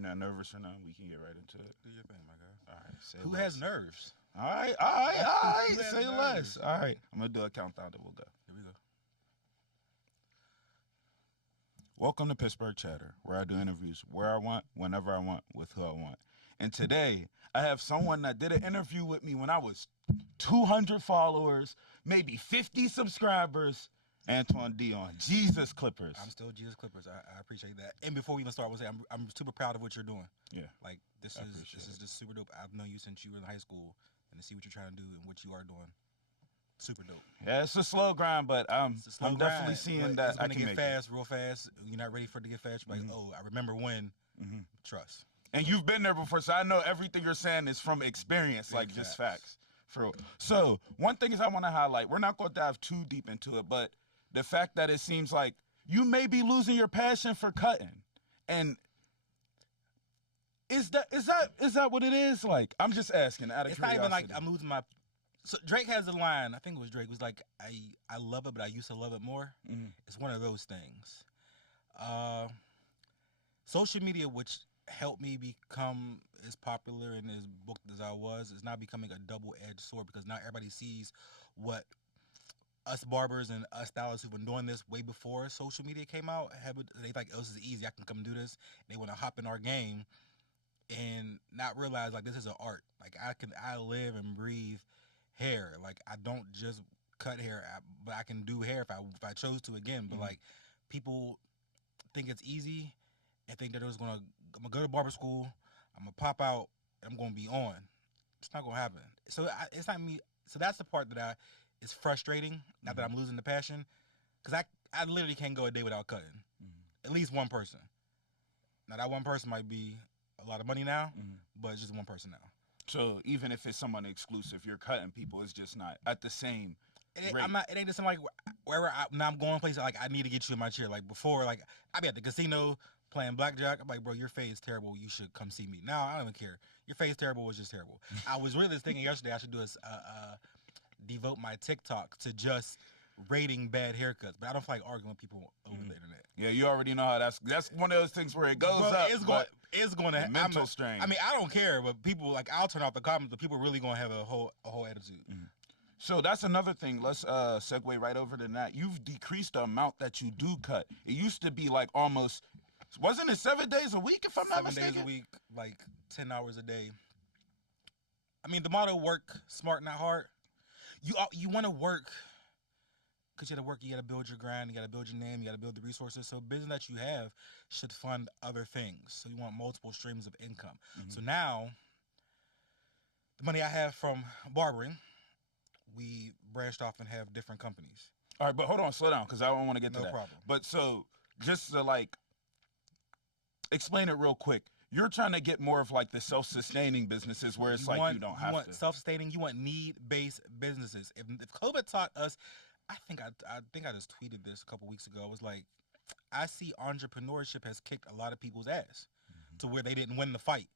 You not nervous or nothing? We can get right into it. Do your thing, my guy. All right. Say Who less. has nerves? All right. All right. All right. Who has Say nerves? less. All right. I'm gonna do a countdown. Then we'll go. Here we go. Welcome to Pittsburgh Chatter, where I do interviews where I want, whenever I want, with who I want. And today, I have someone that did an interview with me when I was 200 followers, maybe 50 subscribers. Antoine Dion, Jesus Clippers. I'm still Jesus Clippers. I appreciate that. And before we even start, I will say I'm super proud of what you're doing. Yeah. Like this I is appreciate it. just super dope. I've known you since you were in high school, and to see what you're trying to do and what you are doing, super dope. Yeah, it's a slow grind, but It's a slow I'm definitely grind, seeing but that it's I gonna can get make fast, real fast. You're not ready for it to get fast. You're like, oh, I remember when. it. Trust. And you've been there before, so I know everything you're saying is from experience, like just facts. For real. So one thing is I want to highlight. We're not going to dive too deep into it, but the fact that it seems like you may be losing your passion for cutting, and is that what it is? Like, I'm just asking out of It's not curiosity. even like I'm losing my. So Drake has a line. I think it was Drake. It was like I love it, but I used to love it more. It's one of those things. Social media, which helped me become as popular and as booked as I was, is now becoming a double-edged sword because now everybody sees what us barbers and us stylists who've been doing this way before social media came out. They like, oh, this is easy. I can come do this. They want to hop in our game and not realize like this is an art. Like I live and breathe hair. Like I don't just cut hair, but I can do hair if I chose to again. But like people think it's easy and think that I'm gonna go to barber school, I'm gonna pop out, and I'm gonna be on. It's not gonna happen. So it's not me. So that's the part that is frustrating. Now that I'm losing the passion, because I literally can't go a day without cutting. At least one person. Now that one person might be a lot of money now, but it's just one person now. So even if it's someone exclusive, you're cutting people. It's just not at the same rate. It ain't just something like wherever now I'm going places like I need to get you in my chair. Like before, like I be at the casino playing blackjack. I'm like, bro, your fade is terrible. You should come see me. Now I don't even care. Your fade is terrible. Was just terrible. I was really just thinking yesterday I should do devote my TikTok to just rating bad haircuts, but I don't feel like arguing with people over the internet. Yeah, you already know how that's one of those things where it goes Bro, up. it's going to mental strain. I mean, I don't care, but people like I'll turn off the comments, but people really going to have a whole attitude. So that's another thing. Let's segue right over to that. You've decreased the amount that you do cut. It used to be like almost, wasn't it 7 days a week if I'm not mistaken? 7 days a week, like 10 hours a day. I mean, the motto work smart, not hard. You want to work because you got to work. You got to build your grind. You got to build your name. You got to build the resources. So business that you have should fund other things. So you want multiple streams of income. So now the money I have from barbering, we branched off and have different companies. All right, but hold on, slow down, because I don't want to get to that. No problem. But so, just to like, explain it real quick. You're trying to get more of like the self-sustaining businesses where it's you don't have to. You want self-sustaining. You want need-based businesses. If COVID taught us, I think I just tweeted this a couple weeks ago. I was like, I see entrepreneurship has kicked a lot of people's ass to where they didn't win the fight.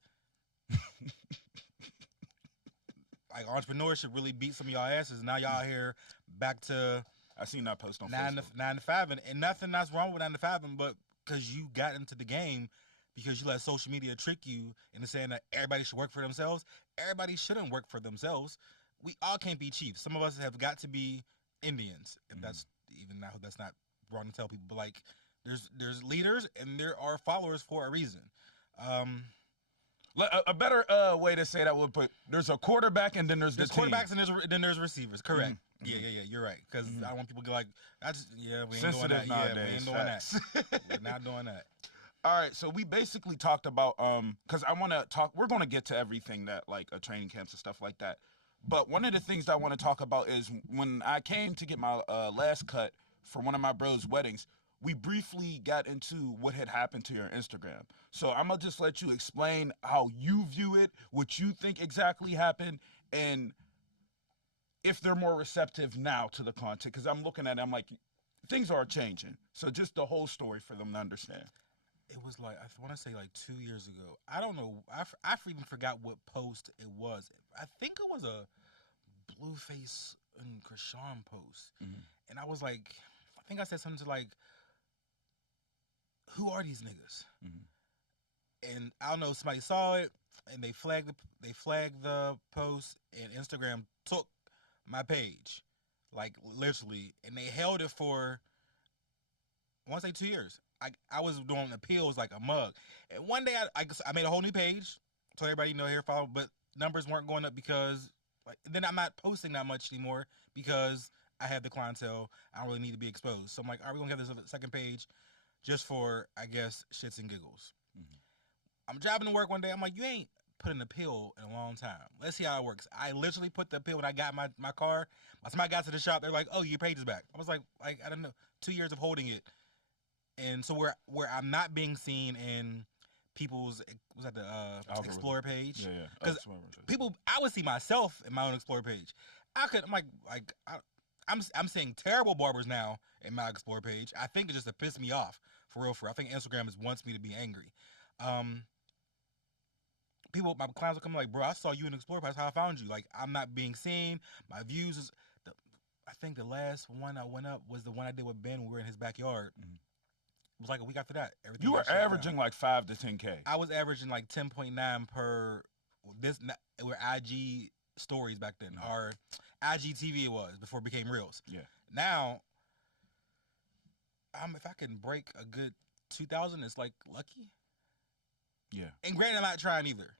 Like entrepreneurship really beat some of y'all asses. Now y'all here back to I seen that post on 9 to 5, and nothing that's wrong with 9 to 5, but because you got into the game because you let social media trick you into saying that everybody should work for themselves. Everybody shouldn't work for themselves. We all can't be chiefs. Some of us have got to be Indians. If that's even now, that's not wrong to tell people. But like, there's leaders and there are followers for a reason. A better way to say that would put there's a quarterback and then there's the team. Quarterbacks and then there's receivers. Correct. Yeah. You're right. Because I don't want people to get like, we ain't sensitive doing that. nowadays. Yeah, we ain't doing that. We're not doing that. All right, so we basically talked about because I want to talk. We're going to get to everything that like training camps and stuff like that. But one of the things that I want to talk about is when I came to get my last cut for one of my bros' weddings, we briefly got into what had happened to your Instagram. So I'm going to just let you explain how you view it, what you think exactly happened, and if they're more receptive now to the content. Because I'm looking at it, I'm like, things are changing. So just the whole story for them to understand. It was like, I want to say like 2 years ago. I don't know. I even forgot what post it was. I think it was a Blueface and Krishan post. And I was like, I think I said something to like, who are these niggas? and I don't know, somebody saw it and they flagged the post, and Instagram took my page, like literally, and they held it for I want to say 2 years. I was doing appeals like a mug, and one day I made a whole new page, told everybody here follow, but numbers weren't going up because like then I'm not posting that much anymore because I have the clientele. I don't really need to be exposed. So I'm like, are we gonna have this second page just for I guess shits and giggles? Mhm. I'm driving to work one day. I'm like, you ain't put an appeal in a long time. Let's see how it works. I literally put the appeal when I got my car. By the time I got to the shop, they're like, oh, your page is back. I was like I don't know, 2 years of holding it. And so where I'm not being seen in people's was that the Algorithm. Explorer page? Yeah. Because people, I would see myself in my own Explorer page. I'm like I'm seeing terrible barbers now in my Explorer page. I think it's just to piss me off for real. I think Instagram wants me to be angry. People, my clients will come like, bro, I saw you in Explorer page. That's how I found you. Like I'm not being seen. My views is. I think the last one I went up was the one I did with Ben when we were in his backyard. Mhm. It was like a week after that. Everything You were got shut down. averaging like 5 to 10K. I was averaging like 10.9 per this. Were IG stories back then, Mhm. or IGTV it was before it became Reels. Yeah. Now, if I can break a good 2,000, it's like lucky. Yeah. And granted, I'm not trying either.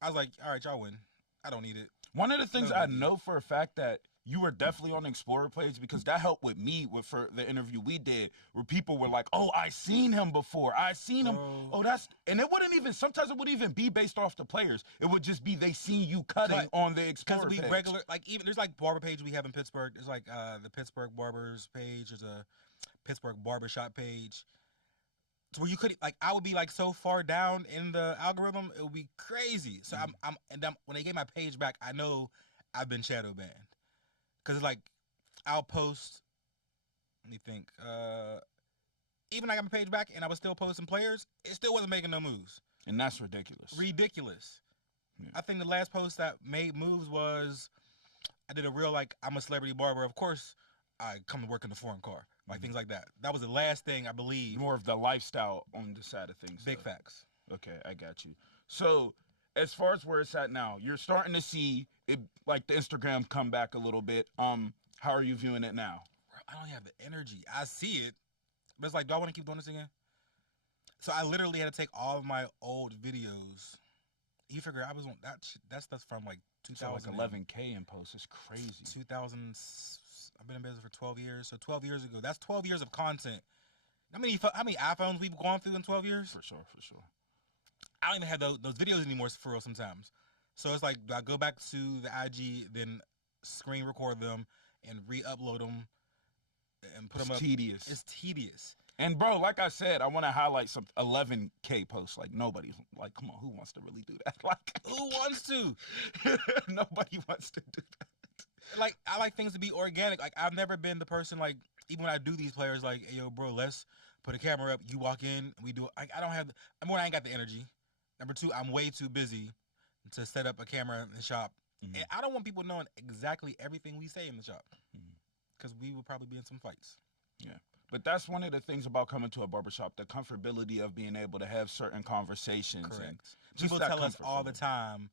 I was like, all right, y'all win. I don't need it. One of the things No I biggie. know for a fact that you were definitely on the Explorer page because that helped with me for the interview we did where people were like, oh, I seen him before. I seen him. Bro. Oh, and it wouldn't even, sometimes it wouldn't even be based off the players. It would just be they seen you cutting Cut. on the Explorer Because we page. regular, like even there's like barber page we have in Pittsburgh. There's like the Pittsburgh Barbers page. There's a Pittsburgh Barbershop page. So where you could like I would be like so far down in the algorithm, it would be crazy. So when they get my page back, I know I've been shadow banned. Cause it's like I'll post. Let me think. Even I got my page back and I was still posting players, it still wasn't making no moves. And that's ridiculous. Ridiculous. Yeah. I think the last post that made moves was I did a real like I'm a celebrity barber. Of course, I come to work in the foreign car, like things like that. That was the last thing I believe. More of the lifestyle on the side of things. Big though. facts. Okay, I got you. So, as far as where it's at now, you're starting to see it, like the Instagram come back a little bit. How are you viewing it now? I don't have the energy. I see it, but it's like, do I want to keep doing this again? So I literally had to take all of my old videos. You figure I was on that stuff's from like So 2000. like 11K in posts. It's crazy. 2000. I've been in business for 12 years. So 12 years ago, that's 12 years of content. How many iPhones we've gone through in 12 years? For sure. I don't even have those videos anymore for real sometimes. So it's like, do I go back to the IG, then screen record them and re-upload them and put them up? Tedious. It's tedious. And bro, like I said, I want to highlight some 11K posts. Like nobody, like come on, who wants to really do that? Like Who wants to? nobody wants to do that. Like I like things to be organic. Like I've never been the person like even when I do these players like, hey, yo, bro, let's put a camera up. You walk in and we do it. I don't have. I ain't got the energy. Number two, I'm way too busy to set up a camera in the shop. Mhm. And I don't want people knowing exactly everything we say in the shop Mhm. because we would probably be in some fights. Yeah. But that's one of the things about coming to a barbershop, the comfortability of being able to have certain conversations. And Correct. just People that tell us comfort all from the it. time.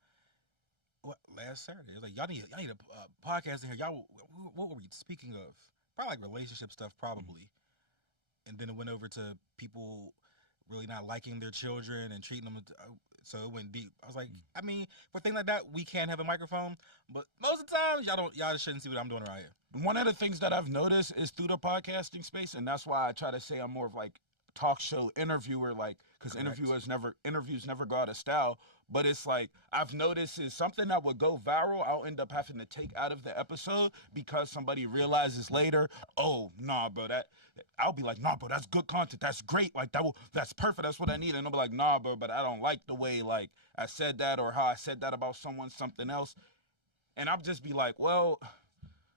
What last Saturday? It was like y'all need a podcast in here. Y'all, what were we speaking of? Probably like relationship stuff, probably. And then it went over to people really not liking their children and treating them. So it went deep. I was like, I mean, for things like that, we can have a microphone, but most of the time, y'all shouldn't see what I'm doing right here. One of the things that I've noticed is through the podcasting space, and that's why I try to say I'm more of like talk show interviewer, like because Correct. interviews never go out of style. But it's like I've noticed is something that would go viral, I'll end up having to take out of the episode because somebody realizes later, oh nah, bro, I'll be like, nah, bro, that's good content, that's great, like that's perfect, that's what I need, and I'll be like, nah, bro, but I don't like the way like I said that or how I said that about something else, and I'll just be like, well.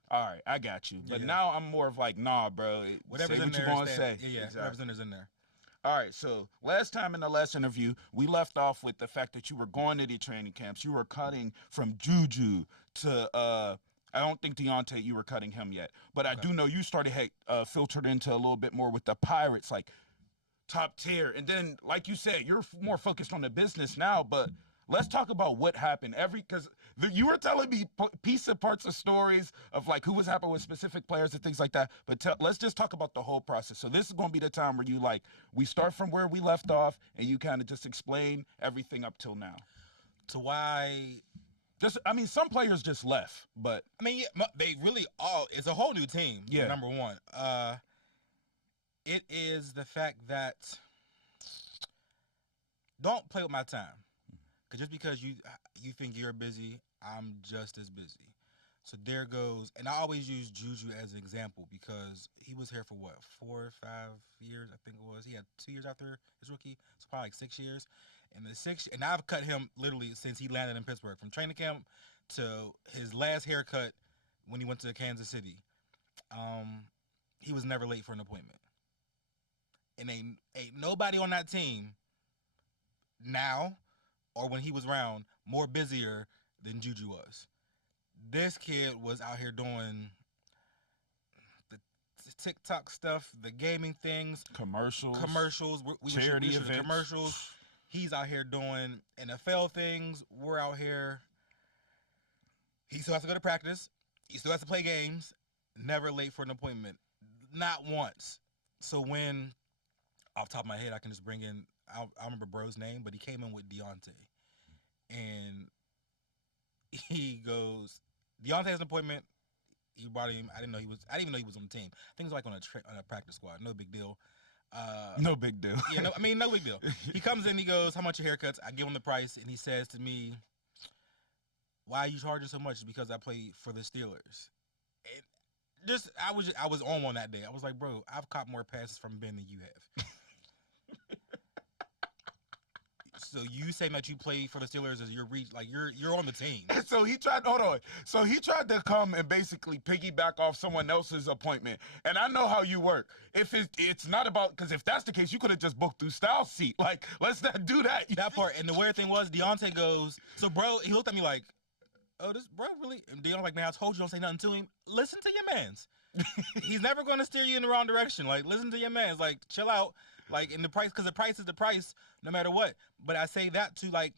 All right, I got you. But Yeah. now I'm more of like, nah, bro. Whatever's say in what you there, gonna say. Yeah, Exactly. whatever's in there's in there. All right, so last time in the last interview, we left off with the fact that you were going to the training camps. You were cutting from Juju to I don't think Deontay, you were cutting him yet. But I Okay. do know you started filtered into a little bit more with the Pirates. Like, top tier. And then, like you said, you're more focused on the business now. But let's talk about what happened. Because you were telling me piece of parts of stories of like who was happening with specific players and things like that. But let's just talk about the whole process. So this is going to be the time where you like we start from where we left off, and you kind of just explain everything up till now. To why? Just, I mean, some players just left, but I mean, yeah, they really all. It's a whole new team. Yeah. Number one, it is the fact that don't play with my time, because just because you think you're busy, I'm just as busy. So there goes, and I always use Juju as an example because he was here for what 4 or 5 years, I think it was. He had 2 years after his rookie, so probably like 6 years. And I've cut him literally since he landed in Pittsburgh, from training camp to his last haircut when he went to Kansas City. He was never late for an appointment, and ain't nobody on that team now or when he was around more busier than Juju was. This kid was out here doing the TikTok stuff, the gaming things, commercials. We charity were events. commercials. He's out here doing NFL things. We're out here. He still has to go to practice. He still has to play games. Never late for an appointment. Not once. So when, off the top of my head, I can just bring in, I don't remember bro's name, but he came in with Deontay. And he goes, Deontay has an appointment. He brought him. I didn't even know he was on the team. I think it was like on a practice squad. No big deal. No big deal. Yeah, no big deal. He comes in, he goes, how much your haircuts? I give him the price, and he says to me, why are you charging so much? Because I play for the Steelers. And I was on one that day. I was like, bro, I've caught more passes from Ben than you have. So you saying that you play for the Steelers is your reach, like you're on the team. So he tried. Hold on. So he tried to come and basically piggyback off someone else's appointment. And I know how you work. If it's not about, because if that's the case, you could have just booked through Style Seat. Like, let's not do that. That part. And the weird thing was, Deontay goes, so bro, he looked at me like, oh, this bro really? And Deontay like, man, I told you don't say nothing to him. Listen to your mans. He's never going to steer you in the wrong direction. Like, listen to your mans. Like, chill out. Like, in the price, because the price is the price, no matter what. But I say that to, like,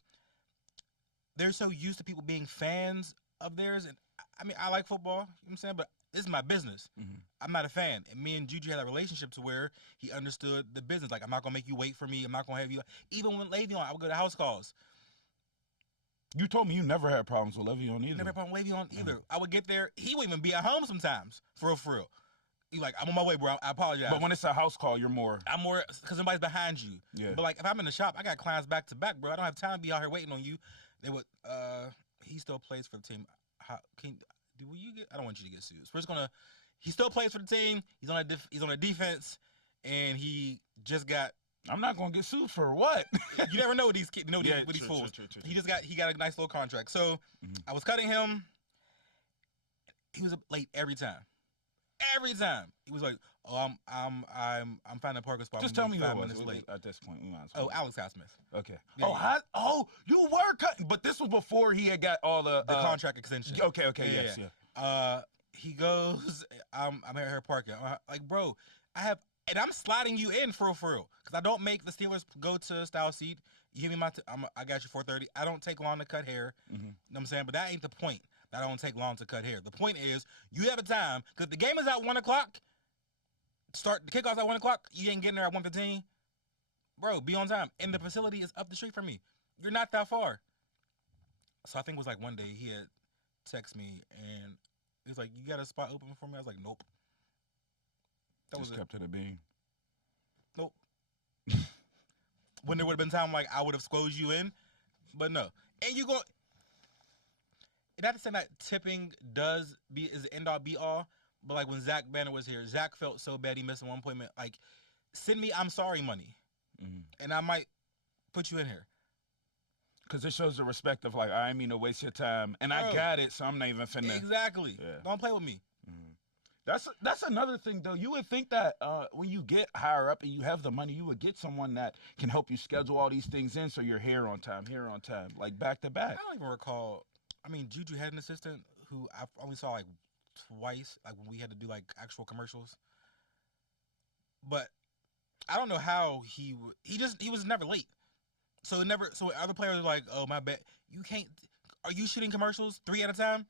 they're so used to people being fans of theirs. And, I mean, I like football, you know what I'm saying? But this is my business. Mm-hmm. I'm not a fan. And me and Juju had a relationship to where he understood the business. Like, I'm not going to make you wait for me. I'm not going to have you. Even when Le'Veon, I would go to house calls. You told me you never had problems with Le'Veon either. Never had problems with Le'Veon either. I would get there. He would even be at home sometimes, for real. He like, I'm on my way, bro. I apologize. But when it's a house call, I'm more, because somebody's behind you. Yeah. But, like, if I'm in the shop, I got clients back to back, bro. I don't have time to be out here waiting on you. They would, he still plays for the team. Will you get, I don't want you to get sued. So he still plays for the team. He's on a defense, and he just got. I'm not gonna get sued for what? You never know what these kids, what these fools. True. He got a nice little contract. So I was cutting him. He was late every time. Every time he was like, "Oh, I'm finding a parking spot." Just tell me 5 who it minutes was late. at this point. Oh, Alex Highsmith. Okay. Yeah, You were cutting, but this was before he had got all the contract extension. Okay. Yes. He goes, I'm at her parking. I'm like, bro, and I'm sliding you in for real, because I don't make the Steelers go to Style Seat. You give me I got you 4:30. I don't take long to cut hair. Mm-hmm. You know what I'm saying? But that ain't the point. That I don't take long to cut hair. The point is, you have a time, because the game is at 1 o'clock. The kickoff's at 1 o'clock. You ain't getting there at 1:15. Bro, be on time. And the facility is up the street from me. You're not that far. So I think it was like one day he had texted me, and he was like, you got a spot open for me? I was like, nope. That was kept it a bean. Nope. When there would have been time, like, I would have squozed you in, but no. And you go. Not to say that tipping is the end all be all, but like when Zach Banner was here, Zach felt so bad he missed one appointment. Like, send me I'm sorry money, and I might put you in here. Because it shows the respect of, like, I ain't mean to waste your time, and I got it, so I'm not even finna. Exactly. Yeah. Don't play with me. That's another thing, though. You would think that when you get higher up and you have the money, you would get someone that can help you schedule all these things in so you're here on time, like back to back. I don't even recall. I mean, Juju had an assistant who I only saw like twice, like when we had to do like actual commercials. But I don't know how he was never late. So other players are like, oh my bad, you can't. Are you shooting commercials 3 at a time?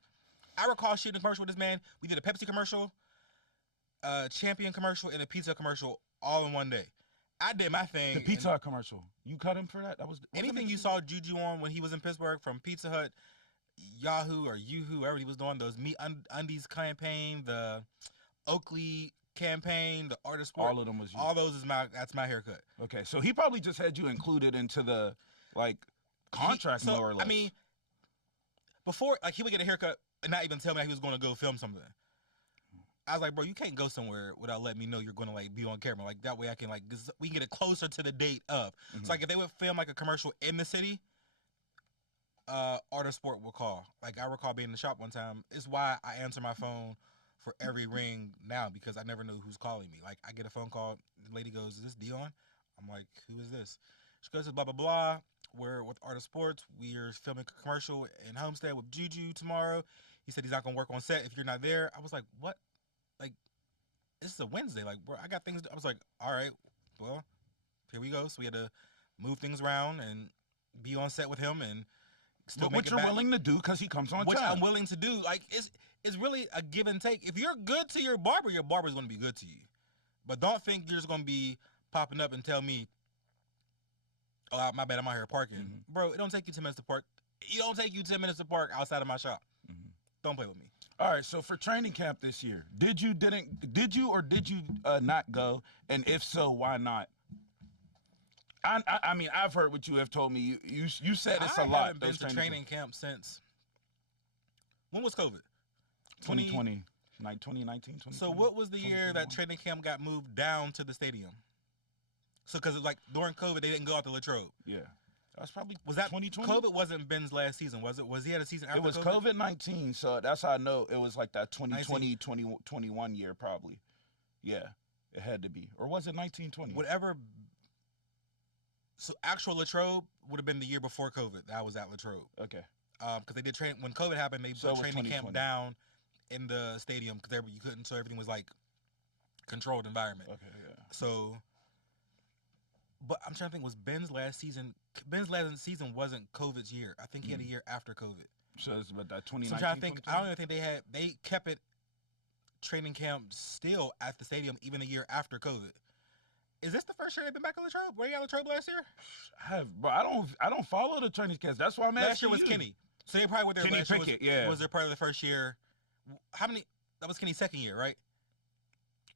I recall shooting a commercial with this man. We did a Pepsi commercial, a Champion commercial, and a pizza commercial all in one day. I did my thing. The Pizza Hut commercial. You cut him for that? That was anything you saw Juju on when he was in Pittsburgh, from Pizza Hut, Yahoo or Yoo-hoo, whatever he was doing, those Meat Undies campaign, the Oakley campaign, the Art of Sport. All of them was you. All those that's my haircut. Okay, so he probably just had you included into the contract more or less. I mean, before he would get a haircut and not even tell me that he was going to go film something. I was like, bro, you can't go somewhere without letting me know you're going to be on camera. Like that way I can we can get it closer to the date of. Mhm. So if they would film a commercial in the city, Art of Sport will call. I recall being in the shop one time. It's why I answer my phone for every ring now, because I never know who's calling me. I get a phone call. The lady goes, "Is this Dion?" I'm like, "Who is this?" She goes, "Blah blah blah. We're with Art of Sports. We are filming a commercial in Homestead with Juju tomorrow. He said he's not gonna work on set if you're not there." I was like, "What? This is a Wednesday. Bro, I got things." I was like, "All right, well, here we go." So we had to move things around and be on set with him and still what you're willing to do because he comes on which time. I'm willing to do. It's really a give and take. If you're good to your barber's going to be good to you. But don't think you're just going to be popping up and tell me, "Oh, my bad, I'm out here parking." Mhm. Bro, it don't take you 10 minutes to park. It don't take you 10 minutes to park outside of my shop. Mhm. Don't play with me. All right, so for training camp this year, did you not go? And if so, why not? I mean, I've heard what you have told me. You said it's a lot. I haven't been to training camp since, when was COVID? 2020, 2019, 2020. So what was the year that training camp got moved down to the stadium? So because during COVID, they didn't go out to Latrobe. Yeah. That's probably, was that 2020? COVID wasn't Ben's last season, was it? Was he had a season after It was COVID-19, so that's how I know it was that 2020, 2021 year probably. Yeah, it had to be. Or was it 1920? Whatever. So actual Latrobe would have been the year before COVID. That was at Latrobe. Okay. Because they did when COVID happened, they put training camp down in the stadium because you couldn't, so everything was controlled environment. Okay, yeah. So, but I'm trying to think, was Ben's last season? Ben's last season wasn't COVID's year. I think he had a year after COVID. So it's about that 2019. So I'm trying to think. I don't even think they kept it training camp still at the stadium even a year after COVID. Is this the first year they've been back on Latrobe? Were you at Latrobe last year? But I don't follow the training camps. That's why I'm asking. Last year was you. Kenny. So they probably were there. Kenny last year Pickett, was their part of the first year. How many? That was Kenny's second year, right?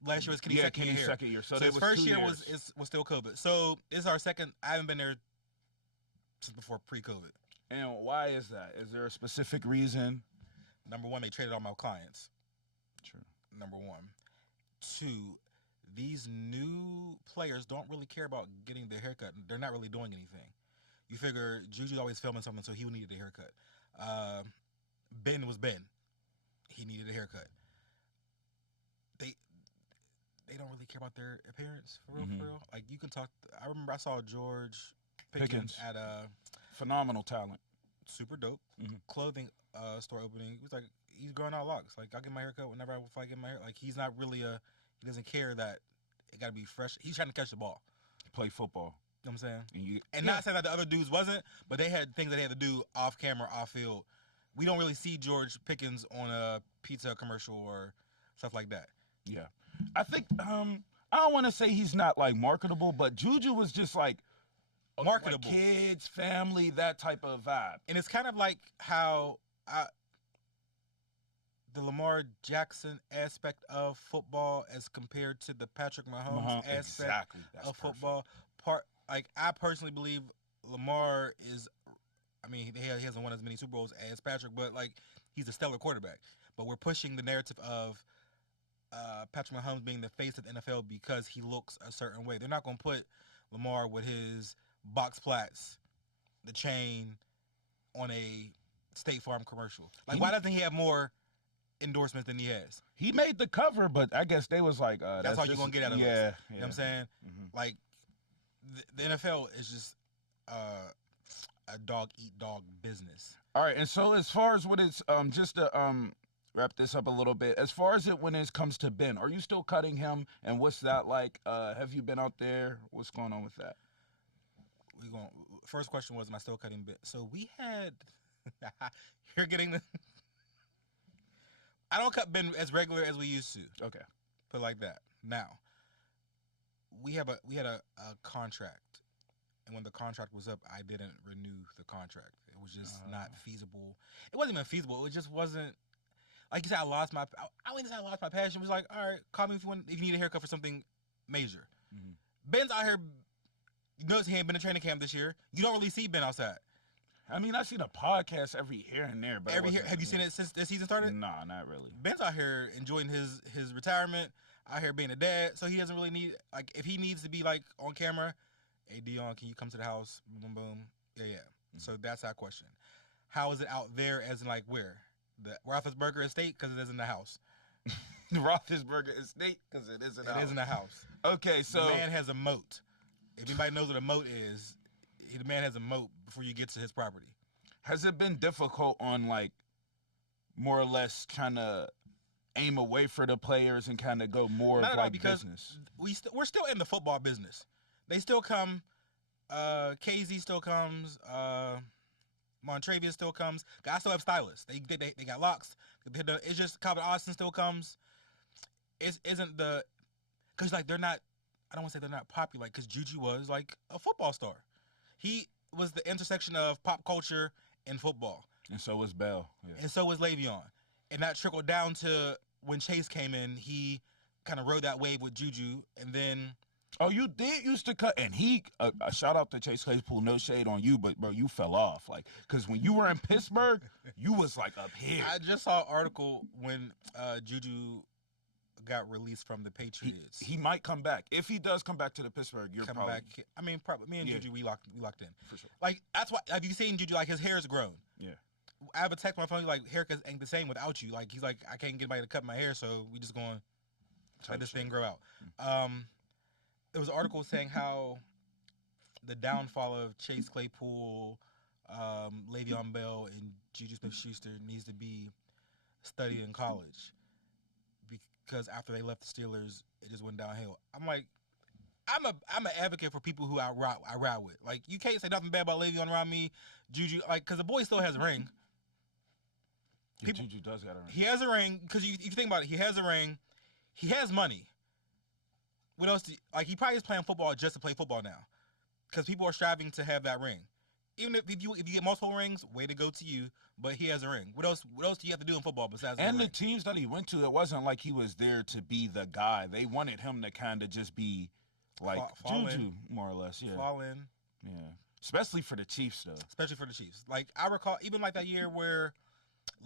Last year was Kenny's second year. second year. So his first year years. was still COVID. So this is our second. I haven't been there since before pre-COVID. And why is that? Is there a specific reason? Number one, they traded all my clients. True. Number one. Two, these new players don't really care about getting their haircut. They're not really doing anything. You figure Juju's always filming something, so he needed a haircut. Ben was Ben. He needed a haircut. They don't really care about their appearance, for real, for real. You can talk. I remember I saw George Pickens at a phenomenal talent. Super dope clothing store opening. He was he's growing out locks. I'll get my haircut whenever I feel like getting my hair. He's not really he doesn't care that it got to be fresh. He's trying to catch the ball. Play football. You know what I'm saying? And not saying that the other dudes wasn't, but they had things that they had to do off camera, off field. We don't really see George Pickens on a pizza commercial or stuff like that. Yeah. I think, I don't want to say he's not marketable, but Juju was just marketable. Kids, family, that type of vibe. And it's kind of like how the Lamar Jackson aspect of football as compared to the Patrick Mahomes aspect of football. I personally believe Lamar is, he hasn't won as many Super Bowls as Patrick, but he's a stellar quarterback. But we're pushing the narrative of Patrick Mahomes being the face of the NFL because he looks a certain way. They're not going to put Lamar with his box plats, the chain, on a State Farm commercial. Why doesn't he have more endorsements than he has? He made the cover, but I guess they was that's all you're going to get out of us. Yeah. You know what I'm saying? Mm-hmm. The NFL is just a dog-eat-dog business. All right, and so as far as what it's just wrap this up a little bit. As far as when it comes to Ben, are you still cutting him? And what's that like? Have you been out there? What's going on with that? We going first question was, am I still cutting bit? So we had you're getting the I don't cut Ben as regular as we used to. Okay. Put it like that. Now, we had a contract. And when the contract was up, I didn't renew the contract. It was just not feasible. It wasn't even feasible. It just wasn't like you said, I wouldn't say I lost my passion. It was like, all right, call me if you need a haircut for something major. Mm-hmm. Ben's out here. You notice he ain't been to training camp this year. You don't really see Ben outside. I mean, I see the podcast every here and there, but Every year, have you seen it since this season started? Nah, not really. Ben's out here enjoying his retirement, out here being a dad, so he doesn't really need, like, if he needs to be like on camera, hey Dion, can you come to the house? Boom, boom. Yeah. Mm-hmm. So that's our question. How is it out there? As in, like, where the Roethlisberger estate? Because it is in the house. The Roethlisberger estate, because it is in the house. It is in the house. Okay, so the man has a moat. If anybody knows what a moat is, the man has a moat before you get to his property. Has it been difficult on, like, more or less trying to aim away for the players and kind of go more Not of like business? We're still in the football business. They still come. KZ still comes. Montravius still comes. I still have stylists. They got locks. It's just Calvin Austin still comes. It isn't the because like they're not. I don't want to say they're not popular because Juju was like a football star. He was the intersection of pop culture and football. And so was Bell. Yeah. And so was Le'Veon. And that trickled down to when Chase came in, he kind of rode that wave with Juju. And then... Oh, you did used to cut. And he... a shout out to Chase Claypool. No shade on you, but, bro, you fell off. Like, because when you were in Pittsburgh, you was, like, up here. I just saw an article when Juju got released from the Patriots. He might come back. If he does come back to the Pittsburgh, you're coming probably... back. I mean, probably me and Juju, we locked in. For sure. Like, that's why... Have you seen Juju? Like, his hair's grown. Yeah. I have a text on my phone, like, haircuts ain't the same without you. Like, he's like, I can't get anybody to cut my hair, so we just going to let this thing grow out. There was an article saying how the downfall of Chase Claypool, Le'Veon Bell, and Juju Smith-Schuster needs to be studied in college because after they left the Steelers, it just went downhill. I'm like, I'm an advocate for people who I ride with. Like, you can't say nothing bad about Le'Veon around me, Juju, like, because the boy still has a ring. Juju does got a ring. He has a ring because if you think about it, he has a ring. He has money. What else? Like, he probably is playing football just to play football now, because people are striving to have that ring. Even if you get multiple rings, way to go to you. But he has a ring. What else do you have to do in football besides? And the teams that he went to, it wasn't like he was there to be the guy. They wanted him to kind of just be like Juju, more or less. Yeah. Fall in. Yeah. Especially for the Chiefs, though. Especially for the Chiefs. Like, I recall, even like that year where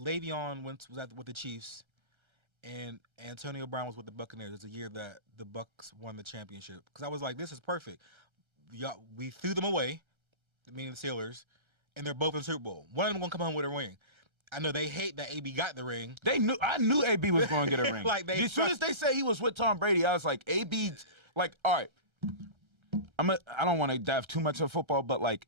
Le'Veon was with the Chiefs, and Antonio Brown was with the Buccaneers. It's a year that the Bucs won the championship. Because I was like, this is perfect. We threw them away, meaning the Steelers, and they're both in the Super Bowl. One of them gonna come home with a ring. I know they hate that AB got the ring. I knew AB was going to get a ring. Like as soon as they say he was with Tom Brady, I was like, AB's like, all right. I don't want to dive too much into football, but like,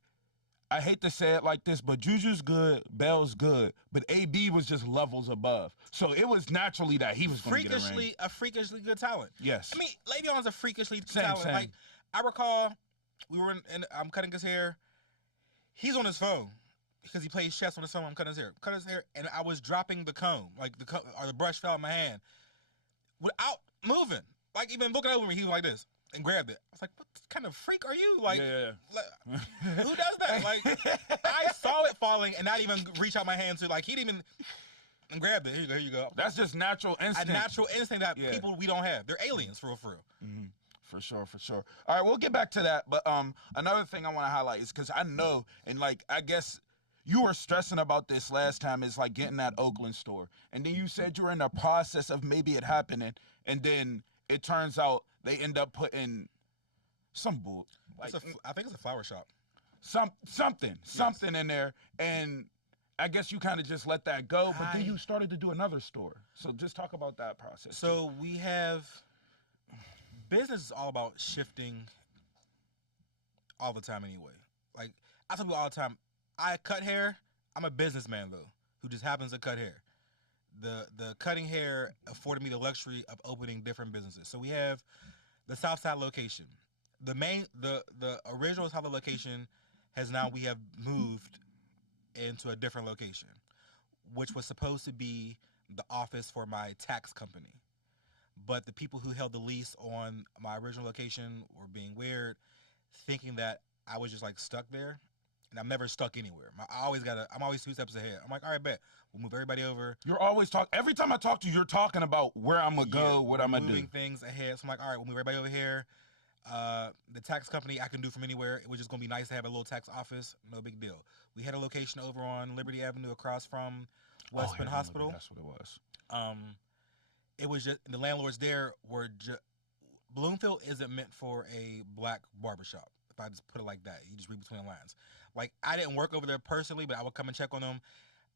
I hate to say it like this, but Juju's good, Bell's good, but AB was just levels above. So it was naturally that he was going to get a ring. A freakishly good talent. Yes. I mean, Le'Veon's a freakishly talent. Same. Like, I recall we were in I'm cutting his hair. He's on his phone because he plays chess on his phone. I'm cutting his hair, and I was dropping the comb, like the brush fell in my hand without moving. Like, even looking over me, he was like this and grabbed it. I was like, what kind of freak are you? Like, yeah. Who does that? Like, I saw it falling and not even reach out my hand to, like, he didn't even and grabbed it. Here you go. That's just natural instinct. A natural instinct that people we don't have. They're aliens, for real. Mm-hmm. For sure. All right, we'll get back to that. But another thing I want to highlight is because I know, and like, I guess you were stressing about this last time, is like getting that Oakland store. And then you said you were in the process of maybe it happening. And then it turns out they end up putting some bull. Like, I think it's a flower shop. Something in there. And I guess you kind of just let that go. But then you started to do another store. So just talk about that process. So we have... Business is all about shifting all the time anyway. Like, I tell people all the time, I cut hair. I'm a businessman, though, who just happens to cut hair. the cutting hair afforded me the luxury of opening different businesses. So we have the South Side location. The original South Side location we have moved into a different location, which was supposed to be the office for my tax company. But the people who held the lease on my original location were being weird, thinking that I was just like stuck there. And I'm never stuck anywhere. I'm always 2 steps ahead. I'm like, all right, bet. We'll move everybody over. You're always every time I talk to you, you're talking about where I'm gonna go, what I'm gonna do. Moving things ahead. So I'm like, all right, we'll move everybody over here. The tax company I can do from anywhere. It was just gonna be nice to have a little tax office. No big deal. We had a location over on Liberty Avenue across from West Penn Hospital. That's what it was. It was just the landlords there were Bloomfield isn't meant for a black barbershop. If I just put it like that, you just read between the lines. Like, I didn't work over there personally, but I would come and check on them.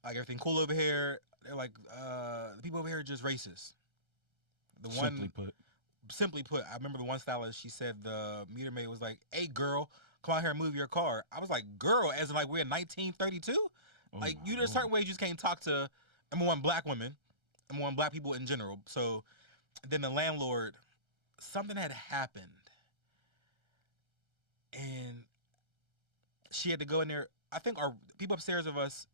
Like, everything cool over here. They're like, the people over here are just racist. Simply put, I remember the one stylist, she said the meter maid was like, hey, girl, come out here and move your car. I was like, girl, as in like we're in 1932? Like, you there's certain ways you just can't talk to, number one, black women, number one, black people in general. So then the landlord, something had happened. And she had to go in there. I think our people upstairs of us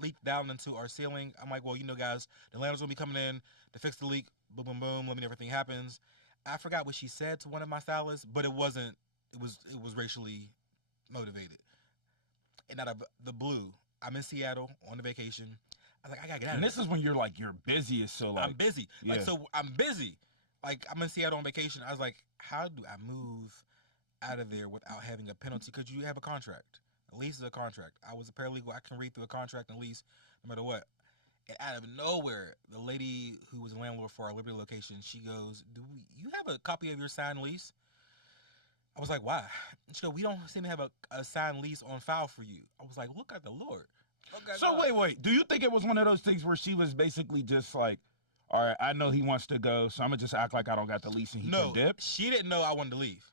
leaked down into our ceiling. I'm like, well, guys, the landlord's gonna be coming in to fix the leak. Boom, boom, boom. Let me know everything happens. I forgot what she said to one of my stylists, but it wasn't. It was racially motivated. And out of the blue, I'm in Seattle on a vacation. I was like, I gotta get out. And of this is when you're like, you're busy, so like I'm busy. Yeah. Like, so I'm busy. Like, I'm in Seattle on vacation. I was like, how do I move out of there without having a penalty? Because you have a contract. A lease is a contract. I was a paralegal. I can read through a contract and lease no matter what. And out of nowhere, the lady who was a landlord for our Liberty location, she goes, you have a copy of your signed lease? I was like, why? And she goes, we don't seem to have a signed lease on file for you. I was like, look at the Lord. So wait. Do you think it was one of those things where she was basically just like, all right, I know he wants to go, so I'm going to just act like I don't got the lease and he can dip? No, she didn't know I wanted to leave.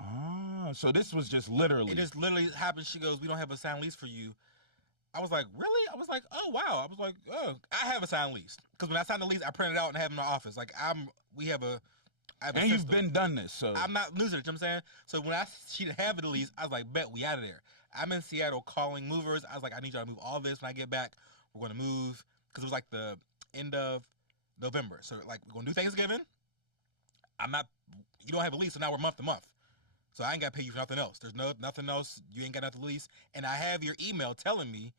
Ah, so this was just literally. It just literally happened. She goes, we don't have a signed lease for you. I was like, really? I was like, oh, wow. I was like, oh, I have a signed lease. Because when I signed the lease, I printed it out and have it in my office. Like, we have a and you've been done this, so. I'm not losing it, you know what I'm saying? So when she didn't have the lease, I was like, bet, we out of there. I'm in Seattle calling movers. I was like, I need y'all to move all this. When I get back, we're going to move. Because it was like the end of November. So, like, we're going to do Thanksgiving. You don't have a lease, so now we're month to month. So I ain't got to pay you for nothing else. There's nothing else. You ain't got nothing to lease. And I have your email telling me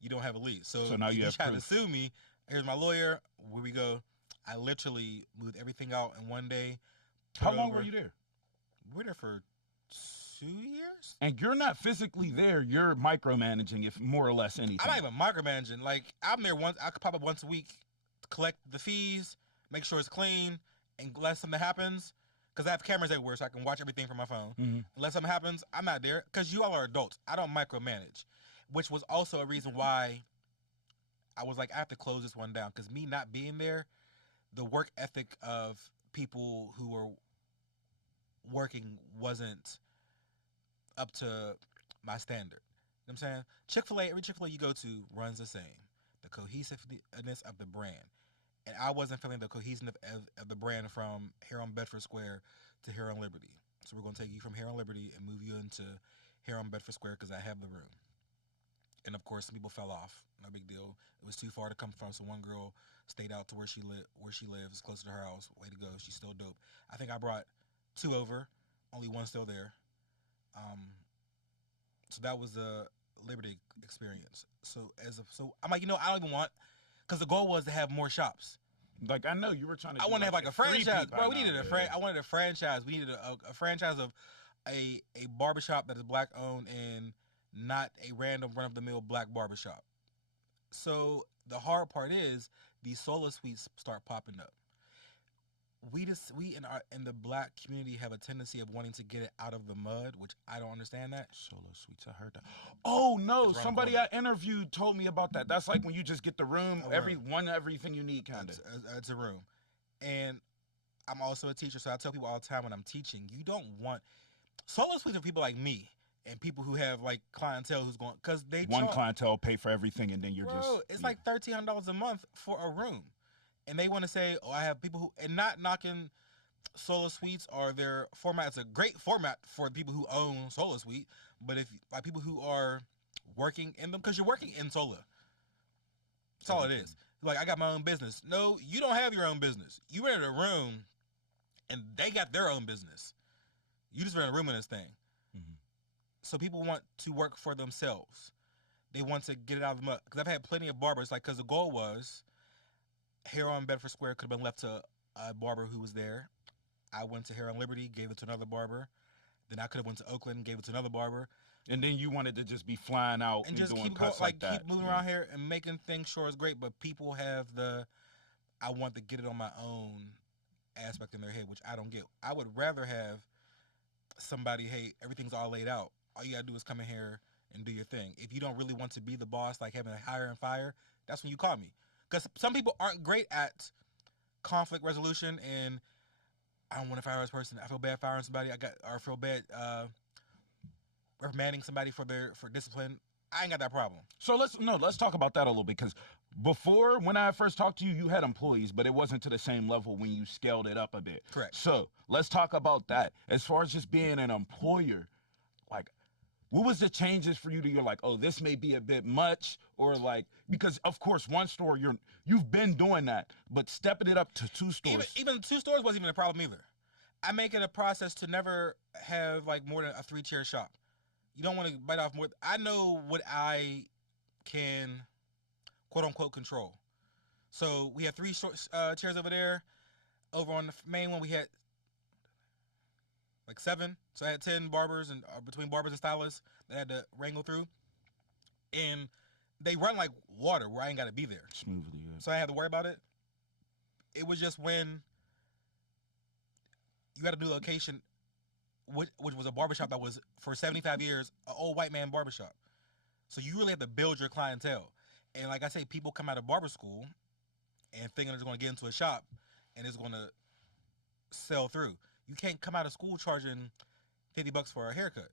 you don't have a lease. So now you have try proof. to sue me. Here's my lawyer. Where we go. I literally moved everything out in one day. How long were you there? We were there for 2 years. And you're not physically there. You're micromanaging, if more or less anything. I'm not even micromanaging. Like, I'm there once. I could pop up once a week, collect the fees, make sure it's clean, and unless something happens, because I have cameras everywhere, so I can watch everything from my phone. Mm-hmm. Unless something happens, I'm not there, because you all are adults. I don't micromanage, which was also a reason why I was like, I have to close this one down, because me not being there, the work ethic of people who were working wasn't up to my standard. You know what I'm saying? Chick-fil-A, every Chick-fil-A you go to runs the same. The cohesiveness of the brand. And I wasn't feeling the cohesiveness of the brand from here on Bedford Square to here on Liberty. So we're going to take you from here on Liberty and move you into here on Bedford Square because I have the room. And of course, some people fell off. No big deal. It was too far to come from, so one girl stayed out to where she lives, closer to her house. Way to go. She's still dope. I think I brought 2 over. Only 1 still there. So that was the Liberty experience. So I'm like, I don't even want, because the goal was to have more shops. Like, I know you were trying to. I want to have like a franchise, bro. We needed I wanted a franchise. We needed a franchise of a barbershop that is black owned and not a random run of the mill black barbershop. So the hard part is these solo suites start popping up. We in the black community have a tendency of wanting to get it out of the mud, which I don't understand that. Solo suites, I heard that. Oh no, somebody I interviewed told me about that. That's like when you just get the room, everything you need, kind of. It's a room, and I'm also a teacher, so I tell people all the time when I'm teaching, you don't want solo suites for people like me and people who have like clientele who's going because they One clientele pay for everything, and then you're bro, just it's like $1,300 a month for a room, and they want to say, "Oh, I have people who," and not knocking Solo Suites or their format. It's a great format for people who own Solo Suite, but if like people who are working in them, because you're working in Solo, that's all it is. Like, I got my own business. No, you don't have your own business. You rented a room, and they got their own business. You just rent a room in this thing. Mhm. So people want to work for themselves. They want to get it out of the mud. Because I've had plenty of barbers, like, because the goal was hair on Bedford Square could have been left to a barber who was there. I went to Hair on Liberty, gave it to another barber. Then I could have went to Oakland, gave it to another barber. And then you wanted to just be flying out And just doing keep going, cuts like that. keep moving around here and making things sure is great. But people have I want to get it on my own aspect in their head, which I don't get. I would rather have somebody, hey, everything's all laid out. All you gotta do is come in here and do your thing. If you don't really want to be the boss, like having a hire and fire, that's when you call me. Because some people aren't great at conflict resolution, and I don't want to fire this person. I feel bad firing somebody. I feel bad reprimanding somebody for discipline. I ain't got that problem. So let's talk about that a little bit, because before, when I first talked to you, you had employees, but it wasn't to the same level when you scaled it up a bit. Correct. So let's talk about that. As far as just being an employer, like, what was the changes for you to, you're like, oh, this may be a bit much, or like, because of course one store you've been doing that, but stepping it up to 2 stores. Even 2 stores wasn't even a problem either. I make it a process to never have like more than a 3-chair shop. You don't want to bite off more. I know what I can, quote unquote, control. So we have 3 chairs over there. Over on the main one, we had like 7. So I had 10 barbers and between barbers and stylists that I had to wrangle through. And they run like water where I ain't got to be there. Smoothly, yeah. So I had to worry about it. It was just when you had a new location, which was a barbershop that was, for 75 years, an old white man barbershop. So you really have to build your clientele. And like I say, people come out of barber school and thinking they're going to get into a shop and it's going to sell through. You can't come out of school charging $50 for a haircut.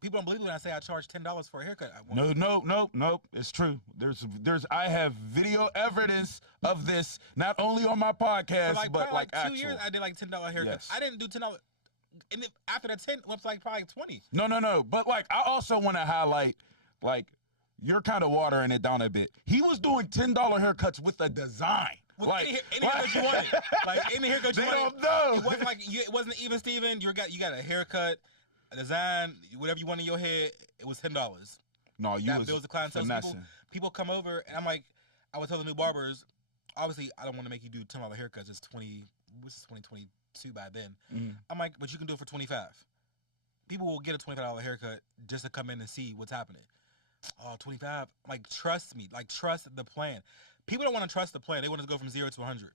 People don't believe me when I say I charge $10 for a haircut. No. It's true. I have video evidence of this, not only on my podcast, but like 2 actual. years, I did like $10 haircuts. Yes. I didn't do $10. And then after that 10, it went to like probably 20. No. But like, I also want to highlight, like, you're kind of watering it down a bit. He was doing $10 haircuts with a design. With any haircut you wanted. Like, any haircut you They wanted. don't know. It wasn't like, it wasn't even Steven. You got a haircut, a design, whatever you want in your head, it was $10. No, you That was builds the clientele. So finessing. people come over, and I'm like, I would tell the new barbers, obviously, I don't want to make you do $10 haircuts. It's 2022 by then. Mhm. I'm like, but you can do it for $25. People will get a $25 haircut just to come in and see what's happening. Oh, $25. Like, trust me. Like, trust the plan. People don't want to trust the plan. They want to go from 0 to 100.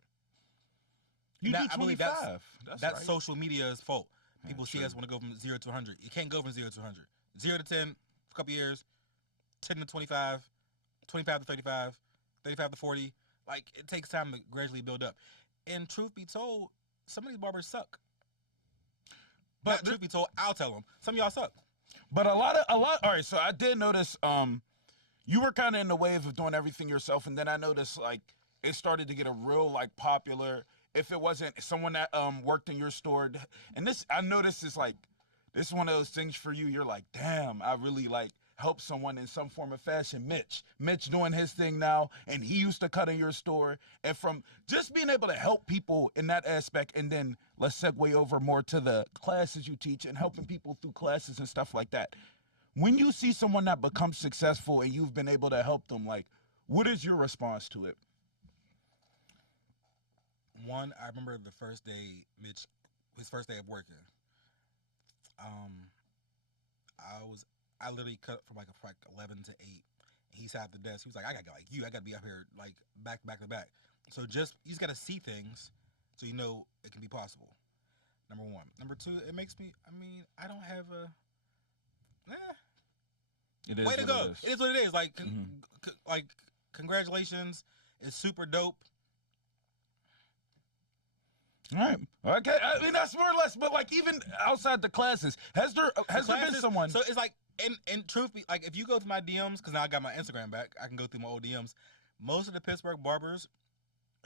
You And do I believe 25. that's right. social media's fault. Yeah, People see true. us want to go from 0 to 100. You can't go from 0 to 100. 0 to 10 for a couple years, 10 to 25, 25 to 35, 35 to 40. Like, it takes time to gradually build up. And truth be told, some of these barbers suck. But truth be told, I'll tell them. Some of y'all suck. But a lot. All right. So I did notice, you were kind of in the wave of doing everything yourself, and then I noticed like it started to get a real like popular. If it wasn't someone that worked in your store, and this I noticed is like this is one of those things for you. You're like, damn, I really like help someone in some form of fashion. Mitch doing his thing now, and he used to cut in your store, and from just being able to help people in that aspect, and then let's segue over more to the classes you teach and helping people through classes and stuff like that. When you see someone that becomes successful and you've been able to help them, like, what is your response to it? One, I remember the first day, Mitch, his first day of working. I literally cut from like 11 to 8. And he sat at the desk. He was like, I gotta like you. I gotta be up here like back to back. So you just gotta see things so you know it can be possible. Number one. Number two, it makes me. I mean, I don't have a. It is Way to go! It is what it is. Like, like, congratulations. It's super dope. All right. Okay. I mean, that's more or less. But like, even outside the classes, has there been someone? So it's like And truth be, like, if you go through my DMs, because now I got my Instagram back, I can go through my old DMs. Most of the Pittsburgh barbers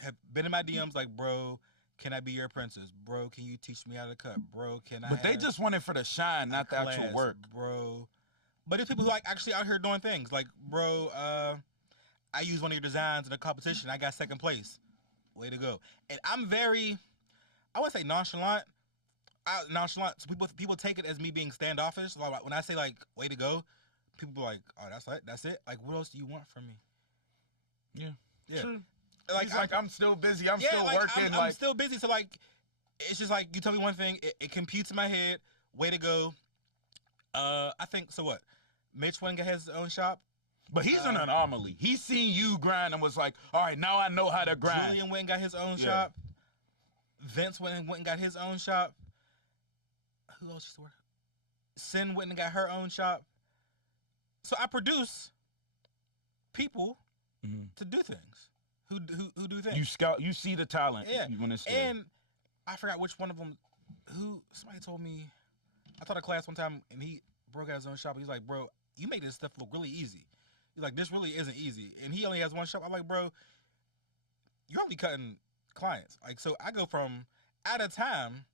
have been in my DMs like, bro, can I be your apprentice? Bro, can you teach me how to cut? Bro, can I But they have just want it for the shine, not the actual class? work. Bro. But it's people who like actually out here doing things. Like, bro, I used one of your designs in a competition. I got second place. Way to go. And I'm very, I wouldn't say nonchalant. Nonchalant. So people take it as me being standoffish. Like, when I say like, way to go, people are like, oh, that's it. That's it. Like, what else do you want from me? Yeah. True. Like, He's like, I'm still busy. I'm still like, working. I'm still busy. So like, it's just like, you tell me one thing, it computes in my head. Way to go. I think, so what? Mitch went and got his own shop. But he's an anomaly. He seen you grind and was like, all right, now I know how to grind. Julian went and got his own shop. Vince went and got his own shop. Who else used to work? Sin went and got her own shop. So I produce people to do things. Who do things. You scout, you see the talent. Yeah. When it's there. And I forgot which one of them, somebody told me, I taught a class one time and he broke out his own shop. He's like, bro, you make this stuff look really easy. He's like, this really isn't easy. And he only has one shop. I'm like, bro, you're only cutting clients. Like, so I go from, at a time,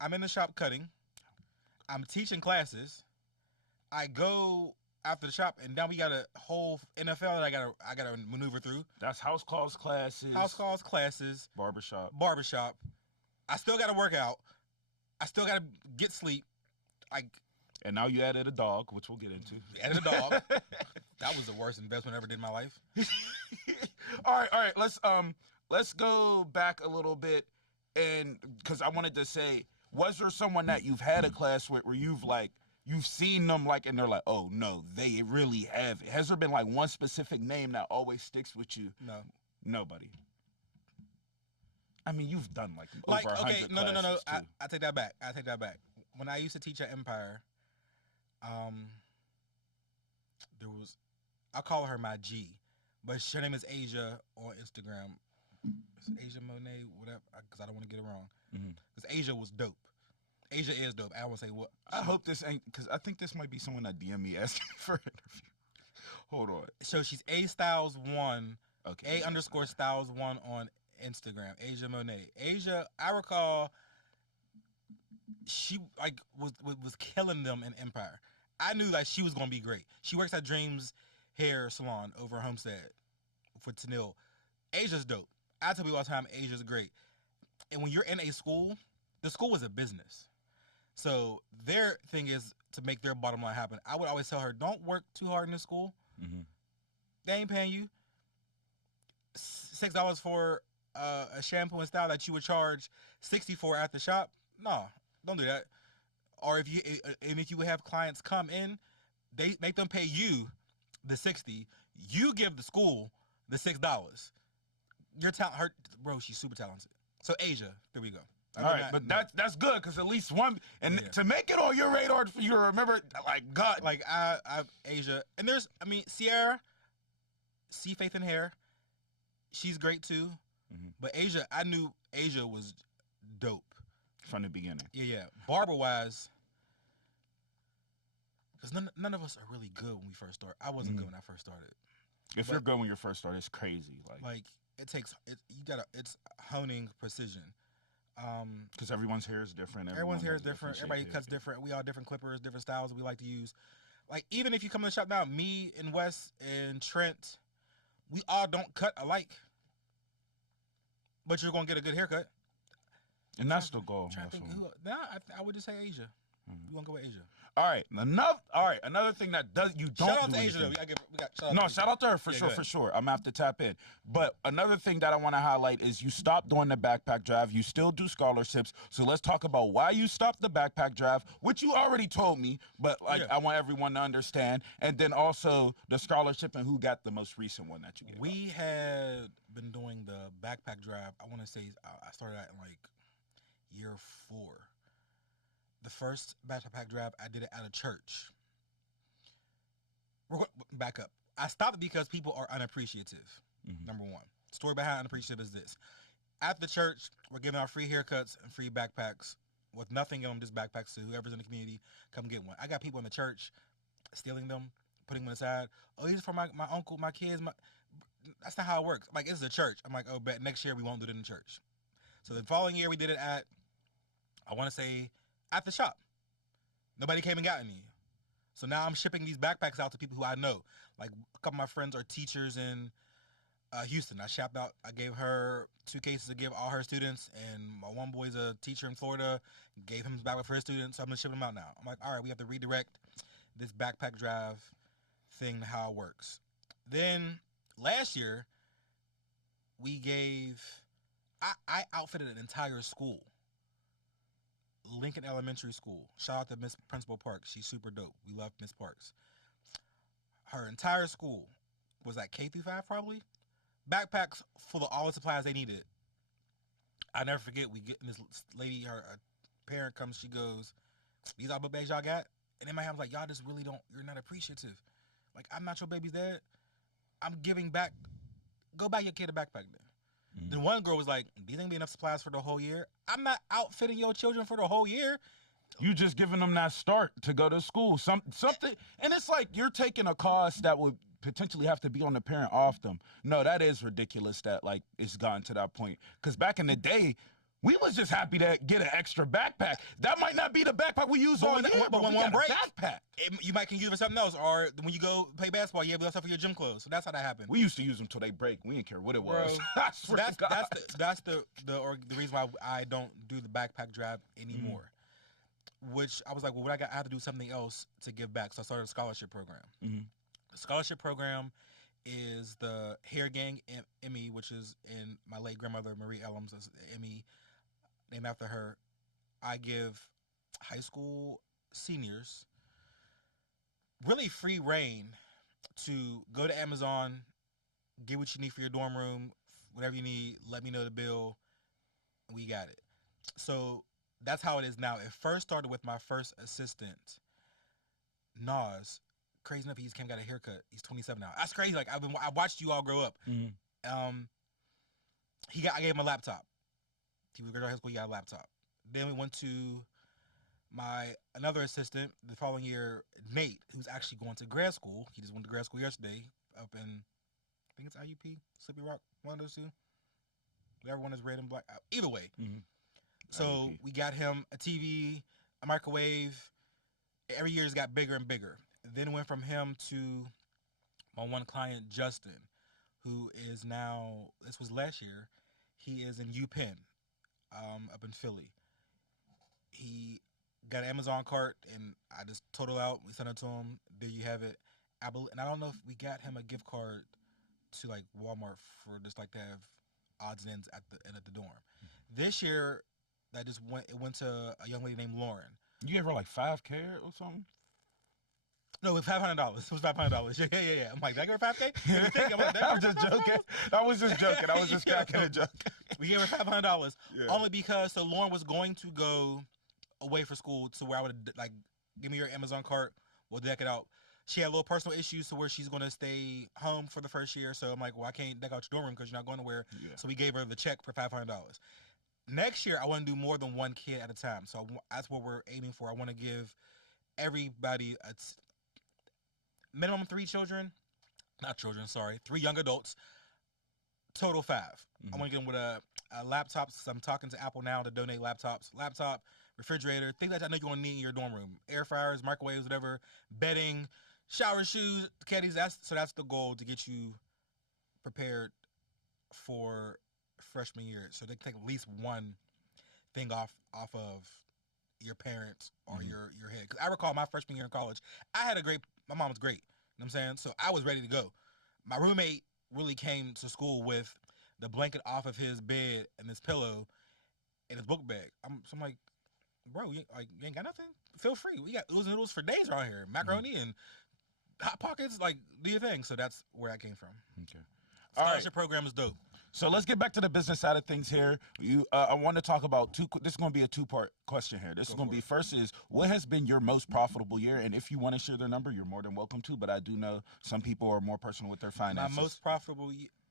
I'm in the shop cutting. I'm teaching classes. I go after the shop, and now we got a whole NFL that I gotta maneuver through. That's house calls classes. Barbershop. I still gotta work out. I still gotta get sleep. And now you added a dog, which we'll get into. Added a dog. That was the worst investment I ever did in my life. All right. Let's go back a little bit, and because I wanted to say, was there someone that you've had a class with where you've seen them like, and they're like, oh no, they really have it? Has there been like one specific name that always sticks with you? No. Nobody. I mean, you've done like over 100 okay, no. classes, too. I take that back. When I used to teach at Empire, I call her my G, but her name is Asia on Instagram. It's Asia Monet, whatever, because I don't want to get it wrong. Because Asia was dope. Asia is dope. I don't want to say what. I hope this ain't, because I think this might be someone that DM me asking for an interview. Hold on. So she's A_Styles1, Okay. A_Styles1 on Instagram. Asia Monet. Asia, I recall, she like was killing them in Empire. I knew like she was gonna be great. She works at Dreams Hair Salon over in Homestead for Tanil. Asia's dope. I tell people all the time, Asia's great. And when you're in a school, the school is a business. So their thing is to make their bottom line happen. I would always tell her, don't work too hard in the school. They ain't paying you $6 for a shampoo and style that you would charge $60 at the shop. No, don't do that. Or if you would have clients come in, they make them pay you the $60. You give the school the $6. Your talent, bro, she's super talented. So Asia, there we go. All right, but that's good, because at least one, and to make it on your radar for you to remember, like, God. Like, I Asia, and Sierra, See Faith in Hair, she's great too. But Asia, I knew Asia was dope. From the beginning. Yeah. Barber-wise, because none of us are really good when we first start. I wasn't good when I first started. If you're good when you first start, it's crazy. Like it's honing precision. Because everyone's hair is different. Everyone's hair is different. Everybody cuts different. We all different clippers, different styles that we like to use. Like, even if you come in the shop now, me and Wes and Trent, we all don't cut alike. But you're gonna get a good haircut. And that's the goal. I would just say Asia. You want to go with Asia? All right, another thing that you don't shout out do to Asia though. Shout out to her for sure. I'm gonna have to tap in. But another thing that I want to highlight is you stopped doing the backpack drive. You still do scholarships. So let's talk about why you stopped the backpack drive, which you already told me, but I want everyone to understand. And then also the scholarship and who got the most recent one that you gave. We had been doing the backpack drive. I want to say I started out in like year 4. The first backpack drive, I did it at a church. Back up. I stopped because people are unappreciative, number one. Story behind unappreciative is this. At the church, we're giving out free haircuts and free backpacks with nothing in them, just backpacks, so whoever's in the community, come get one. I got people in the church, stealing them, putting them aside. Oh, these are for my uncle, my kids. That's not how it works. I'm like, it's a church. I'm like, oh, bet next year we won't do it in the church. So the following year we did it at, I want to say, at the shop. Nobody came and got any. So now I'm shipping these backpacks out to people who I know. Like a couple of my friends are teachers in Houston. I gave her 2 cases to give all her students, and my one boy's a teacher in Florida, gave him his backpack for his students, so I'm gonna ship them out now. I'm like, all right, we have to redirect this backpack drive thing to how it works. Then last year, I outfitted an entire school. Lincoln Elementary School. Shout out to Miss Principal Parks. She's super dope. We love Miss Parks. Her entire school was like K through 5 probably. Backpacks full of all the supplies they needed. I never forget, we get this lady, her parent comes, she goes, these all book bags y'all got? And in my head, I was like, y'all just really don't, you're not appreciative. Like, I'm not your baby's dad. I'm giving back. Go buy your kid a backpack then. Mm-hmm. Then one girl was like, do you think be enough supplies for the whole year? I'm not outfitting your children for the whole year. You just giving them that start to go to school. Something, and it's like you're taking a cost that would potentially have to be on the parent off them. No, that is ridiculous that like it's gotten to that point. Because back in the day, we was just happy to get an extra backpack. That might not be the backpack we use all year, but when one break, backpack. You might can use it for something else, or when you go play basketball, you have stuff for your gym clothes. So that's how that happened. We used to use them till they break. We didn't care what it was. So that's the reason why I don't do the backpack drive anymore. Mm-hmm. Which I was like, well, I have to do something else to give back. So I started a scholarship program. Mm-hmm. The scholarship program is the Hair Gang Emmy, which is in my late grandmother Marie Ellams' Emmy, named after her. I give high school seniors really free reign to go to Amazon, get what you need for your dorm room, whatever you need, let me know the bill, and we got it. So that's how it is now. It first started with my first assistant, Nas. Crazy enough, he just came got a haircut. He's 27 now. That's crazy. Like I watched you all grow up. Mm-hmm. I gave him a laptop. He was graduating high school. He got a laptop. Then we went to another assistant the following year, Nate, who's actually going to grad school. He just went to grad school yesterday up in, I think it's IUP, Sleepy Rock, one of those two. Whatever one is red and black. Either way. Mm-hmm. So IUP. We got him a TV, a microwave. Every year it's got bigger and bigger. Then went from him to my one client, Justin, who is now, this was last year, he is in UPenn, up in Philly. He got an Amazon cart, and I just total out. We sent it to him. There you have it. And I don't know if we got him a gift card to like Walmart for just like to have odds and ends at the dorm. Mm-hmm. This year, it went to a young lady named Lauren. You gave her like $5K or something? No, it was $500. It was $500. Yeah. I'm like, did I give her $5K? I was just joking. I was just cracking a joke. We gave her $500 only because Lauren was going to go away for school to where I would like, give me your Amazon cart. We'll deck it out. She had a little personal issues to where she's going to stay home for the first year. So I'm like, well, I can't deck out your dorm room because you're not going nowhere. Yeah. So we gave her the check for $500. Next year, I want to do more than one kid at a time. So that's what we're aiming for. I want to give everybody minimum 3 young adults, total 5. Mm-hmm. I want to get them with a laptop, because I'm talking to Apple now to donate laptop, refrigerator, things like that I know you're going to need in your dorm room. Air fryers, microwaves, whatever, bedding, shower shoes, caddies. That's the goal, to get you prepared for freshman year. So they take at least one thing off of your parents or mm-hmm. your head. Because I recall my freshman year in college, my mom was great. You know what I'm saying? So I was ready to go. My roommate really came to school with the blanket off of his bed and his pillow and his book bag. I'm like, bro, you ain't got nothing? Feel free. We got oodles and noodles for days around here. Macaroni mm-hmm. and Hot Pockets, like, do your thing. So that's where I came from. Okay. Scholarship program is dope. So let's get back to the business side of things here. I want to talk about this is going to be a 2-part question here. This is going to be, first is, what has been your most profitable year? And if you want to share their number, you're more than welcome to, but I do know some people are more personal with their finances. My most profitable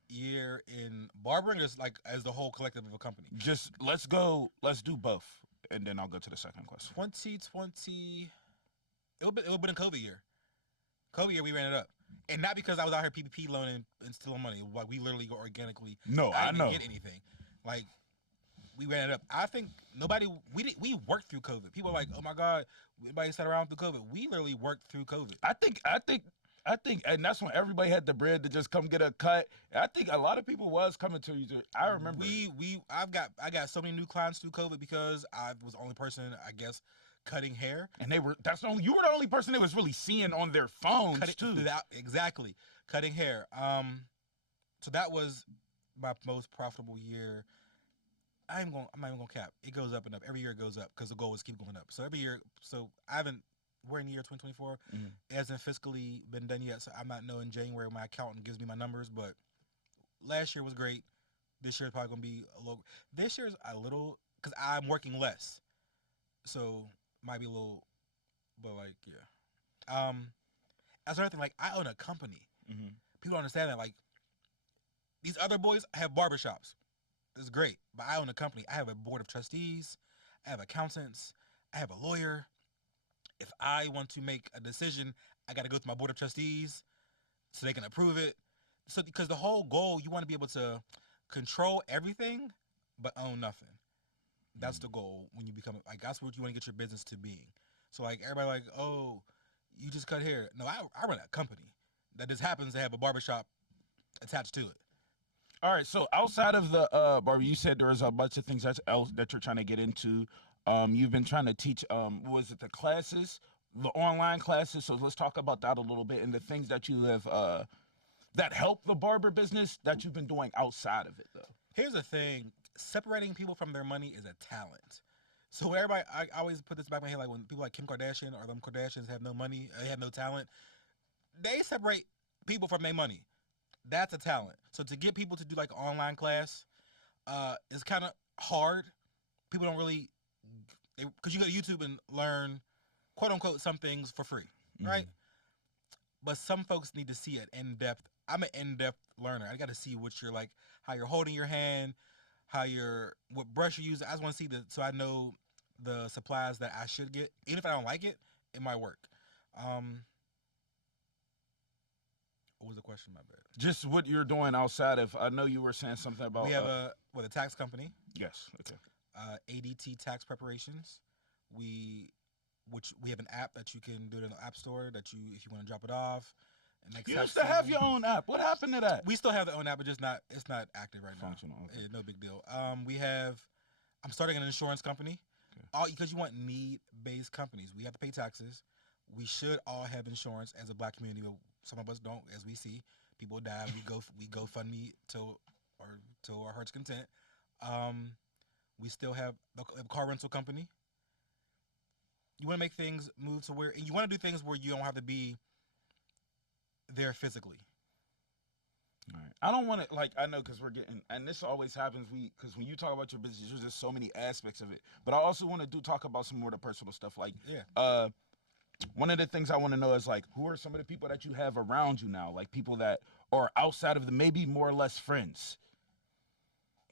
year in barbering is like as the whole collective of a company. Just let's do both, and then I'll go to the second question. 2020, it would have been a COVID year. COVID year we ran it up, and not because I was out here PPP loaning and stealing money. Like we literally go organically. No, I didn't know. even get anything. Like we ran it up. I think nobody we worked through COVID. People are like, oh my God, everybody sat around through COVID. We literally worked through COVID. I think, and that's when everybody had the bread to just come get a cut. I think a lot of people was coming to you. I remember. I got so many new clients through COVID because I was the only person, I guess, cutting hair. And you were the only person that was really seeing on their phones too. Exactly, cutting hair. So that was my most profitable year. I'm not even gonna cap. It goes up and up. Every year it goes up because the goal is keep going up. So every year, we're in the year 2024. It hasn't fiscally been done yet, so I'm not knowing January. My accountant gives me my numbers, but last year was great. This year is probably gonna be a little. This year's a little because I'm working less, so might be a little, but like yeah. That's another thing. Like I own a company. People don't understand that. Like these other boys have barbershops. It's great, but I own a company. I have a board of trustees. I have accountants. I have a lawyer. If I want to make a decision, I got to go to my board of trustees so they can approve it. So because the whole goal, you want to be able to control everything, but own nothing. That's the goal when you become like that's what you want to get your business to being. So like everybody like, oh, you just cut hair. No, I run a company that just happens to have a barbershop attached to it. All right, so outside of the barber, you said there was a bunch of things else that you're trying to get into. You've been trying to teach. Was it the classes, the online classes? So let's talk about that a little bit and the things that you have that help the barber business that you've been doing outside of it, though. Here's the thing: separating people from their money is a talent. So everybody, I always put this back in my head, like when people like Kim Kardashian or them Kardashians have no money, they have no talent. They separate people from their money. That's a talent. So to get people to do like an online class, is kind of hard. People don't really, because you go to YouTube and learn, quote unquote, some things for free, right? But some folks need to see it in depth. I'm an in-depth learner. I got to see what you're like, how you're holding your hand, what brush you're using. I just want to see so I know the supplies that I should get. Even if I don't like it, it might work. What was the question? My bad. Just what you're doing outside of. I know you were saying something about. We have a tax company. Yes. Okay. ADT Tax Preparations. We have an app that you can do it in the App Store. If you want to drop it off. You used to have your own app. What happened to that? We still have the own app, but it's not active right now. Functional. Okay. No big deal. I'm starting an insurance company. Because you want need-based companies. We have to pay taxes. We should all have insurance as a black community. But some of us don't, as we see. People die. We go fund me till our heart's content. We still have a car rental company. You want to make things move to where you want to do things where you don't have to be there physically. All right. I don't want to I know because we're getting, and this always happens. Because when you talk about your business, there's just so many aspects of it. But I also want to talk about some more of the personal stuff. One of the things I want to know is who are some of the people that you have around you now? Like people that are outside of maybe more or less friends,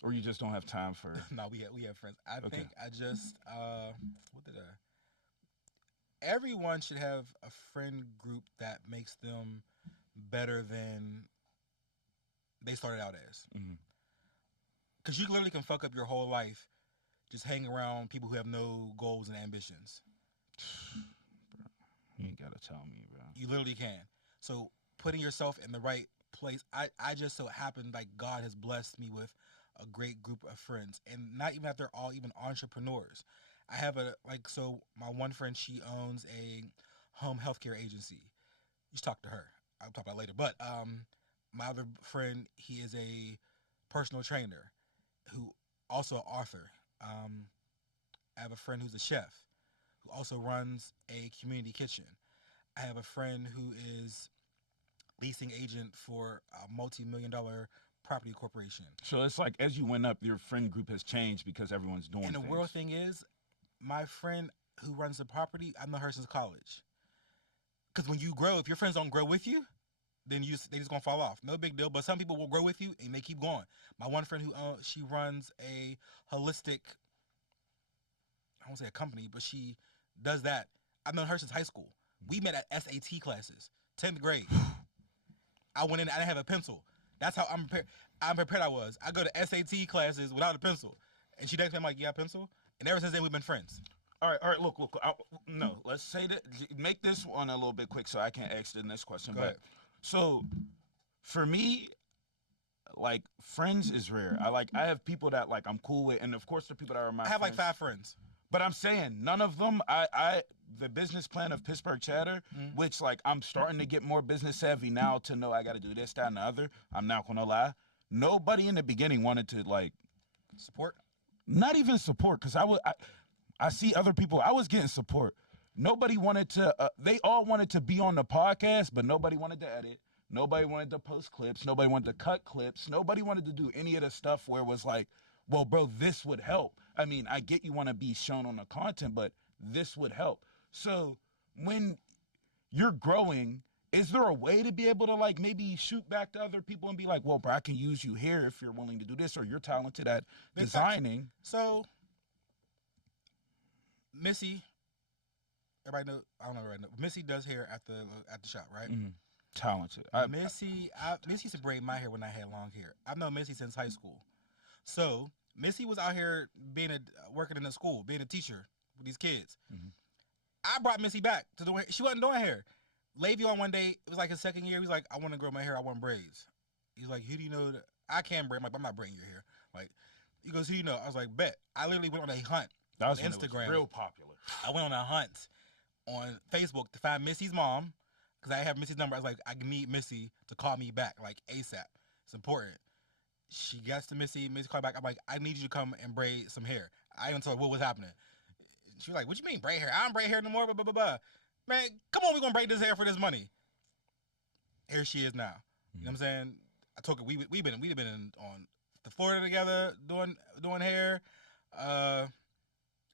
or you just don't have time for. No, we have friends. I think I just everyone should have a friend group that makes them better than they started out as. Because you literally can fuck up your whole life just hanging around people who have no goals and ambitions. You ain't gotta tell me, bro. You literally can. So putting yourself in the right place. I just so happened God has blessed me with a great group of friends, and not even that they're all even entrepreneurs. I have my one friend, she owns a home healthcare agency. You should talk to her. I'll talk about it later. But my other friend, he is a personal trainer who also an author. I have a friend who's a chef who also runs a community kitchen. I have a friend who is leasing agent for a multi-million-dollar property corporation. So it's as you went up, your friend group has changed because everyone's doing and the things. World thing is, my friend who runs the property, I've known her since college. Because when you grow, if your friends don't grow with you, then they just gonna fall off. No big deal. But some people will grow with you and they keep going. My one friend she runs a holistic, I won't say a company, but she does that. I've known her since high school. We met at SAT classes 10th grade. I went in, I didn't have a pencil. That's how I'm prepared I was. I go to SAT classes without a pencil. And she texts me, I'm like, you got a pencil? And ever since then, we've been friends. All right, look. No, let's say that. Make this one a little bit quick so I can extend this question. Go ahead. So, for me, like, friends is rare. I have people that, like, I'm cool with, and of course, the people that are my I have friends. like 5 friends. But I'm saying, none of them, the business plan of Pittsburgh Chatter, which, like, I'm starting to get more business savvy now to know I got to do this, that, and the other. I'm not going to lie. Nobody in the beginning wanted to, like, Support? not even support, because I see other people. I was getting support. Nobody wanted to. They all wanted to be on the podcast, but nobody wanted to edit. Nobody wanted to post clips. Nobody wanted to cut clips. Nobody wanted to do any of the stuff where it was like, well, bro, this would help. I mean, I get you want to be shown on the content, but this would help. So when you're growing, is there a way to be able to, like, maybe shoot back to other people and be like, well, bro, I can use you here if you're willing to do this, or you're talented at designing? So Missy, everybody know. I don't know right now. Missy does hair at the shop, right? Mm-hmm. Talented. Missy used to braid my hair when I had long hair. I've known Missy since high school. So Missy was out here working in the school, being a teacher with these kids. Mm-hmm. I brought Missy back to the way she wasn't doing hair. Le'Veon one day, it was like his second year. He was like, I want to grow my hair. I want braids. He's like, who do you know? I can braid. I'm like, I'm not braiding your hair. Like, he goes, who do you know? I was like, bet. I literally went on a hunt. That was on when Instagram. it was real popular. I went on a hunt on Facebook to find Missy's mom, because I have Missy's number. I was like, I need Missy to call me back, like, ASAP. It's important. She gets to Missy. Missy called back. I'm like, I need you to come and braid some hair. I even told her what was happening. She was like, what you mean braid hair? I don't braid hair no more, blah, blah, blah, blah. Man, come on, we're going to braid this hair for this money. Here she is now. You know what I'm saying? I told her we've been on the Florida together doing hair,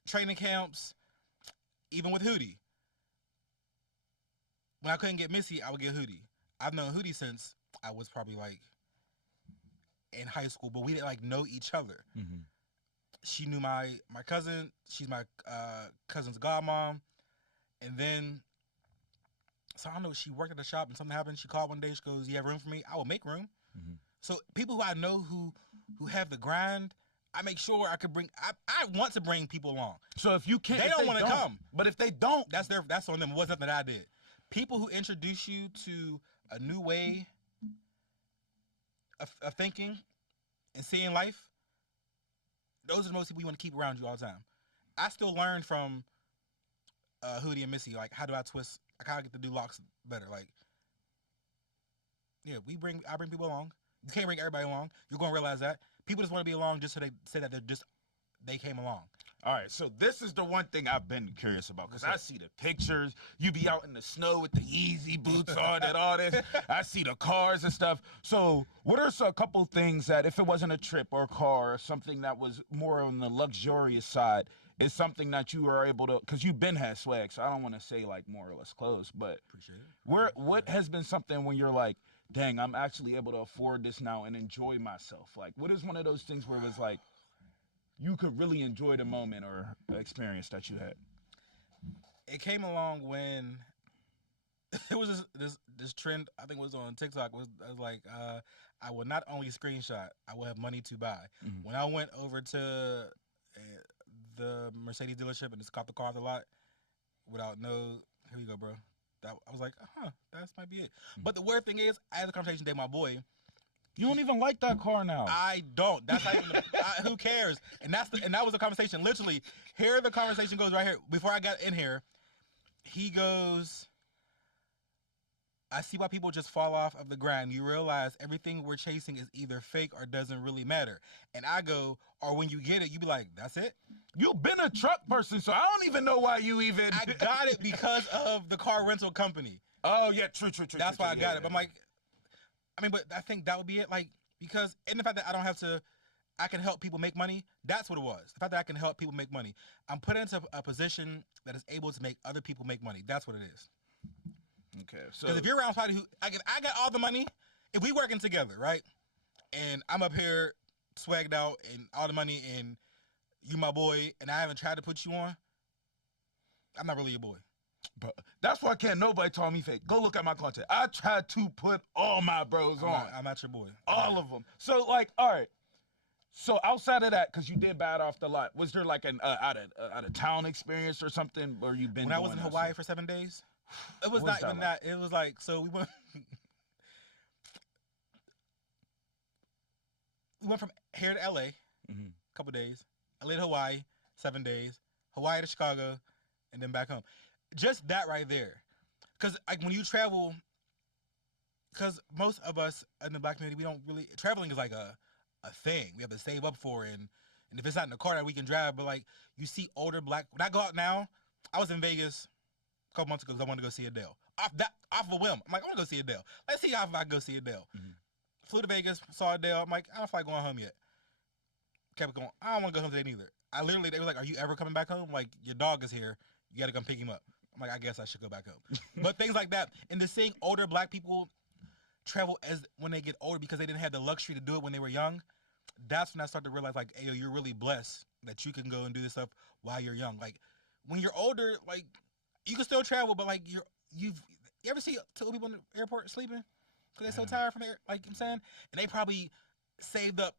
training camps, even with Hootie. When I couldn't get Missy, I would get Hootie. I've known Hootie since I was probably like in high school, but we didn't like know each other. Mm-hmm. She knew my cousin. She's my cousin's godmom. And then, so I don't know, she worked at the shop and something happened. She called one day. She goes, you have room for me? I will make room. Mm-hmm. So people who I know who have the grind, I make sure I could bring. I want to bring people along. So if you can't, they don't want to come. But if they don't, that's on them. It wasn't nothing that I did. People who introduce you to a new way of thinking and seeing life, those are the most people you want to keep around you all the time. I still learn from Hootie and Missy, like, how do I twist? Like, how I get to do locks better? Like, yeah, I bring people along. You can't bring everybody along. You're gonna realize that people just want to be along just so they say that they came along. All right, so this is the one thing I've been curious about, because I see the pictures. You be out in the snow with the Yeezy boots on and all this. I see the cars and stuff. So what are a couple things that, if it wasn't a trip or a car or something that was more on the luxurious side, is something that you are able to, because you've been had swag, so I don't want to say like more or less clothes, but appreciate it. What has been something when you're like, dang, I'm actually able to afford this now and enjoy myself? Like, what is one of those things where it was like, you could really enjoy the moment or experience that you had? It came along when it was this trend, I think it was on TikTok, was like, I will not only screenshot, I will have money to buy. Mm-hmm. When I went over to the Mercedes dealership and just caught the car off the lot without here you go, bro. I was like, that might be it. Mm-hmm. But the weird thing is, I had a conversation today with my boy. You don't even like that car now. I don't. That's not even. Who cares? And that was a conversation. Literally, here the conversation goes right here. Before I got in here, he goes, I see why people just fall off of the grind. You realize everything we're chasing is either fake or doesn't really matter. And I go, or when you get it, you be like, that's it? You've been a truck person, so I don't even know why you even. I got it because of the car rental company. Oh, yeah, true. That's why I got it. But I'm like, but I think that would be it. Like, because in the fact that I can help people make money, that's what it was. The fact that I can help people make money. I'm put into a position that is able to make other people make money. That's what it is. Okay. So because if you're around somebody who, I got all the money, if we working together, right? And I'm up here swagged out and all the money and you my boy and I haven't tried to put you on, I'm not really your boy. Bro, that's why can't nobody tell me fake. Go look at my content. I try to put all my bros on. I'm not your boy. All of them. So, like, all right. So outside of that, because you did bad off the lot, was there like an out of town experience or something, or you been? When I was in Hawaii for 7 days, it was not even that. It was like, so we went. We went from here to LA, a couple days. LA to Hawaii, 7 days. Hawaii to Chicago, and then back home. Just that right there, because like when you travel, because most of us in the Black community, we don't really traveling is like a thing we have to save up for, and if it's not in the car that we can drive, but like you see older Black. When I go out now, I was in Vegas a couple months ago because I wanted to go see Adele. Off a whim, I'm like, I want to go see Adele. Let's see how I can go see Adele. Flew to Vegas, saw Adele. I'm like, I don't feel like going home yet. Kept going. I don't want to go home today neither. They were like, are you ever coming back home? Like, your dog is here. You got to come pick him up. I'm like, I guess I should go back home. But things like that, and the seeing older Black people travel as when they get older because they didn't have the luxury to do it when they were young. That's when I started to realize, like, hey, yo, you're really blessed that you can go and do this stuff while you're young. Like, when you're older, like, you can still travel, but like you ever see two people in the airport sleeping because they're so tired from the air, like I'm saying, and they probably saved up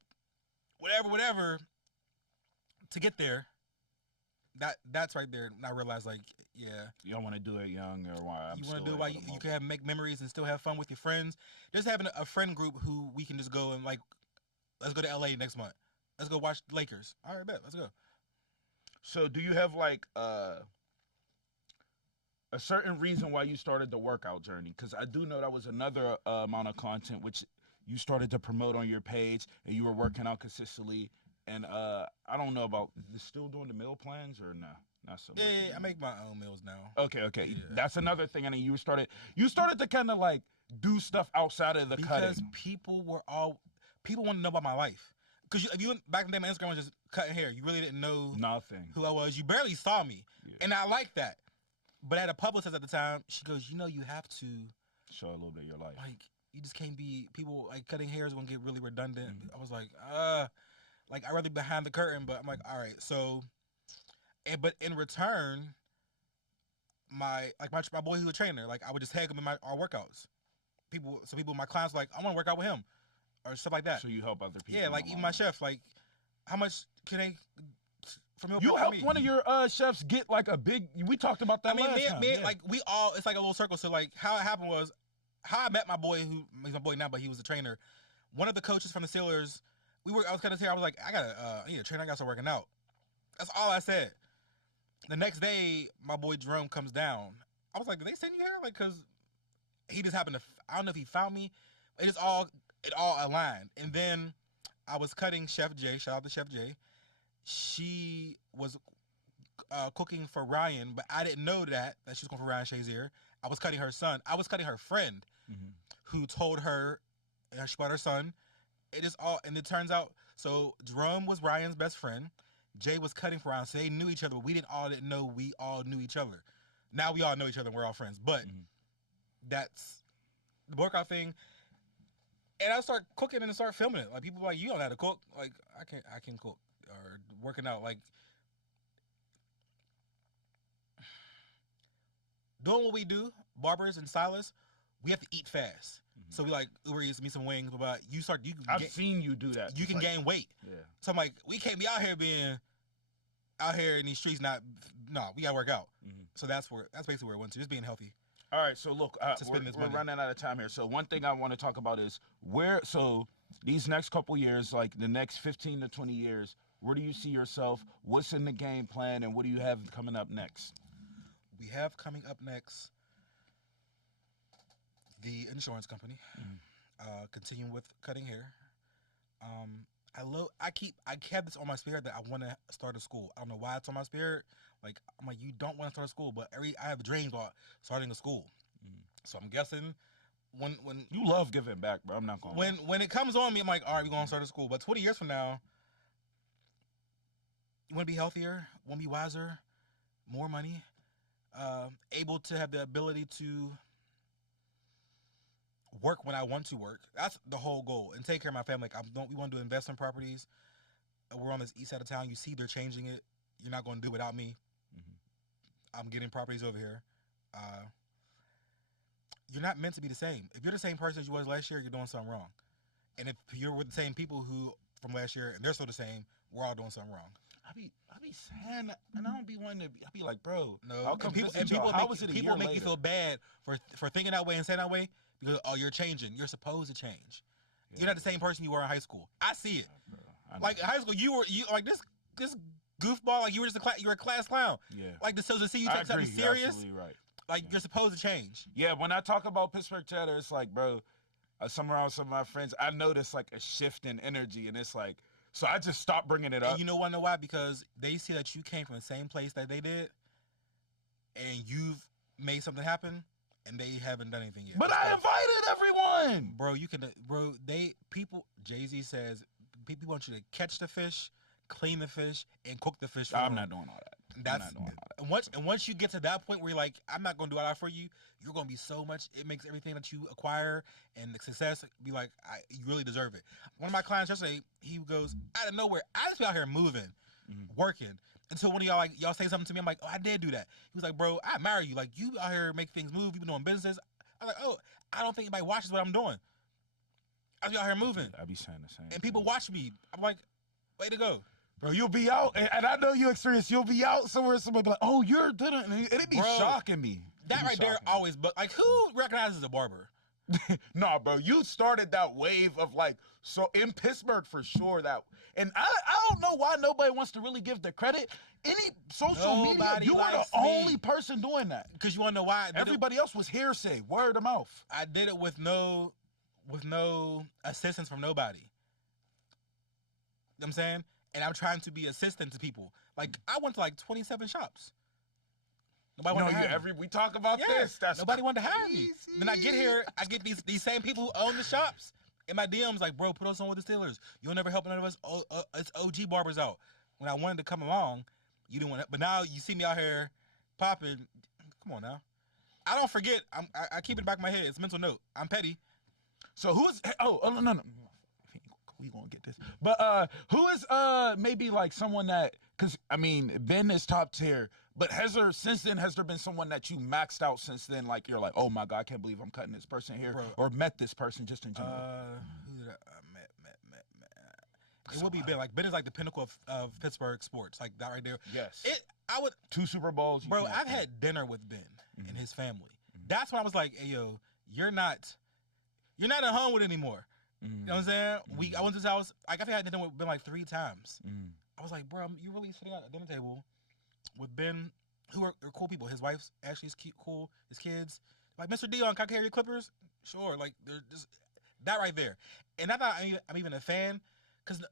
whatever to get there. That's right there. And I realized, like, yeah, you don't want to do it young or why you want to do it while you can make memories and still have fun with your friends. Just having a friend group who we can just go and like, let's go to LA next month. Let's go watch Lakers. All right, bet. Let's go. So, do you have like a certain reason why you started the workout journey? Because I do know that was another amount of content which you started to promote on your page, and you were working out consistently. And I don't know about still doing the meal plans or no, not so much. Yeah, I make my own meals now. Okay. Yeah. That's another thing. I mean, you started to kind of like do stuff outside of the cutting. Because people want to know about my life. Because if you back in the day, my Instagram was just cutting hair. You really didn't know nothing who I was. You barely saw me, and I like that. But I had a publicist at the time. She goes, you know, you have to show a little bit of your life. Like, you just can't be people like cutting hair is gonna get really redundant. I was like, I'd rather be behind the curtain. But I'm like, all right. So, but in return, my boy who's a trainer, like I would just tag him in our workouts. My clients were like, I want to work out with him or stuff like that. So you help other people. Yeah, like even my chefs, like how much can they? You helped one of your chefs get like a big. We talked about that. Last time. Like we all. It's like a little circle. So like how it happened was how I met my boy he's my boy now, but he was a trainer. One of the coaches from the Steelers. I was kind of here. I was like, I need a trainer. I got to start working out. That's all I said. The next day, my boy Jerome comes down. I was like, did they send you here? Like, cause he just happened to. I don't know if he found me. It all aligned. And then I was cutting Chef J. Shout out to Chef J. She was cooking for Ryan, but I didn't know that she was cooking for Ryan Shazier. I was cutting her son. I was cutting her friend, who told her she brought her son. And it turns out, so Jerome was Ryan's best friend. Jay was cutting for Ryan, so they knew each other, but we didn't know we all knew each other. Now we all know each other and we're all friends. But that's the workout thing. And I start cooking and start filming it. Like people are like, you don't know how to cook. Like I can cook. Or working out, like doing what we do, barbers and stylists, we have to eat fast. So we like Uber Eats me some wings, but I've seen you do that. You can gain weight. Yeah. So I'm like, we can't be out here in these streets. We gotta work out. So that's basically where it went to, just being healthy. All right, so look, we're running out of time here. So one thing I want to talk about is these next couple years, like the next 15 to 20 years, where do you see yourself? What's in the game plan, and what do you have coming up next? We have coming up next the insurance company. Continuing with cutting hair. I have this on my spirit that I want to start a school. I don't know why it's on my spirit. Like I'm like, you don't want to start a school, but I have dreams about starting a school. So I'm guessing when you love giving back, bro. I'm not going. When it comes on me, I'm like, all right, we're gonna start a school. But 20 years from now, you want to be healthier, want to be wiser, more money, able to have the ability to work when I want to work. That's the whole goal. And take care of my family. We want to do investment properties. We're on this east side of town. You see they're changing it. You're not going to do it without me. I'm getting properties over here. you're not meant to be the same. If you're the same person as you was last year, you're doing something wrong. And if you're with the same people who from last year and they're still the same, we're all doing something wrong. I be saying that, and I don't be wanting to. I be like, bro, No, how come people visit y'all? How was it a people year make later? you feel bad for thinking that way and saying that way because you're changing. You're supposed to change. Yeah. You're not the same person you were in high school. I see it. Bro, I know. Like in high school, you like this goofball. Like you were just you were a class clown. Yeah, Like to see you I take something agree. You're serious. absolutely right. Like Yeah. you're supposed to change. Yeah, when I talk about Pittsburgh cheddar, it's like, bro, somewhere around some of my friends, I notice like a shift in energy, and it's like, so I just stopped bringing it up. And you know why? Because they see that you came from the same place that they did, and you've made something happen, and they haven't done anything yet. But I invited everyone. Bro, Jay-Z says people want you to catch the fish, clean the fish, and cook the fish for I'm them. not doing all that. That's I'm not doing all that. and once you get to that point where you're like, I'm not gonna do all that for you, you're gonna be so much. It makes everything that you acquire and the success be like, you really deserve it. One of my clients yesterday, he goes out of nowhere. I just be out here moving, working. Until one of y'all say something to me, I'm like, oh, I did do that. He was like, bro, I admire you. Like you out here make things move. You've been doing business. I was like, oh, I don't think anybody watches what I'm doing. I be out here moving, I be saying the same. and people watch me. I'm like, way to go. Bro, you'll be out, and I know you experience. You'll be out somewhere, somebody be like, "Oh, you're done," and it'd be Bro, shocking me. That right there always, but like, who recognizes a barber? Nah, bro, you started that wave of like, so in Pittsburgh for sure that, and I don't know why nobody wants to really give the credit. Any social media, Nobody you are the likes me. only person doing that. Because you want to know why? Everybody else was hearsay, word of mouth. I did it with no assistance from nobody. You know what I'm saying? And I'm trying to be assistant to people. Like I went to like 27 shops. Nobody wanted to hire me. We talk about Yeah, this. That's nobody wanted to hire me. crazy. Then I get here, I get these same people who own the shops in my DMs like, bro, put us on with the Steelers. You'll never help none of us. It's OG barbers out. When I wanted to come along, you didn't want to. But now you see me out here popping. Come on now. I don't forget. I keep it in the back of my head. It's a mental note. I'm petty. So who's? Oh no. We gonna get this, but who is maybe like someone that? Because I mean, Ben is top tier, but has there been someone that you maxed out since then? Like you're like, oh my god, I can't believe I'm cutting this person here, Bro. or met this person just in general. Who did I met? It would be Ben. Like Ben is like the pinnacle of Pittsburgh sports. Like that right there. Yes. I would. 2 Super Bowls. you Bro, can't I've think. had dinner with Ben Mhm. and his family. That's when I was like, hey yo, you're not at home with anymore. Mhm. You know what I'm saying? I went to his house. Like I think I had dinner with Ben like 3 times. Mhm. I was like, bro, you really sitting at a dinner table with Ben, who are cool people. His wife's Ashley's cool. His kids, like Mr. Dion, can I carry your clippers? Sure. Like they're just that right there. And I thought I'm even a fan because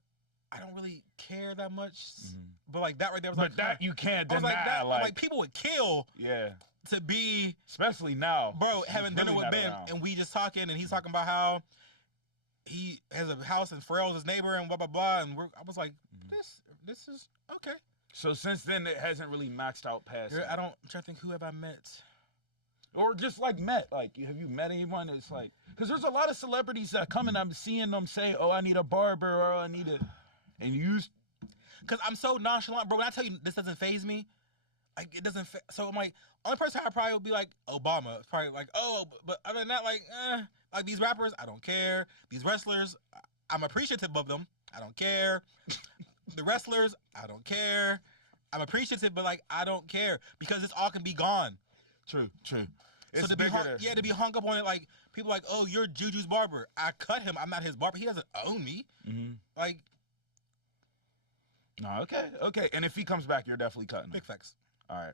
I don't really care that much. Mhm. But like that right there was But like, that you can't I was deny. like that. Like, Like people would kill yeah, to be especially now, bro He's having dinner really with not Ben around. and we just talking and he's talking about how he has a house and Pharrell's his neighbor and blah blah blah and I was like this is okay. So since then, it hasn't really maxed out past. that. I'm trying to think who have I met. Or just like met, like have you met anyone? It's like because there's a lot of celebrities that come and I'm seeing them say, "Oh, I need a barber," or "I need a," and you. Cause I'm so nonchalant, bro. When I tell you this doesn't faze me, like it doesn't. So I'm like, only person I probably would be like Obama. Probably like, oh, but other than that, like these rappers, I don't care. These wrestlers, I'm appreciative of them. I don't care. The wrestlers, I don't care. I'm appreciative, but like I don't care because this all can be gone. True. So It's to be bigger to be hung up on it, like people like, oh, you're Juju's barber. I cut him. I'm not his barber. He doesn't own me. Mm-hmm. Like No, okay. And if he comes back, you're definitely cutting him. big facts. All right.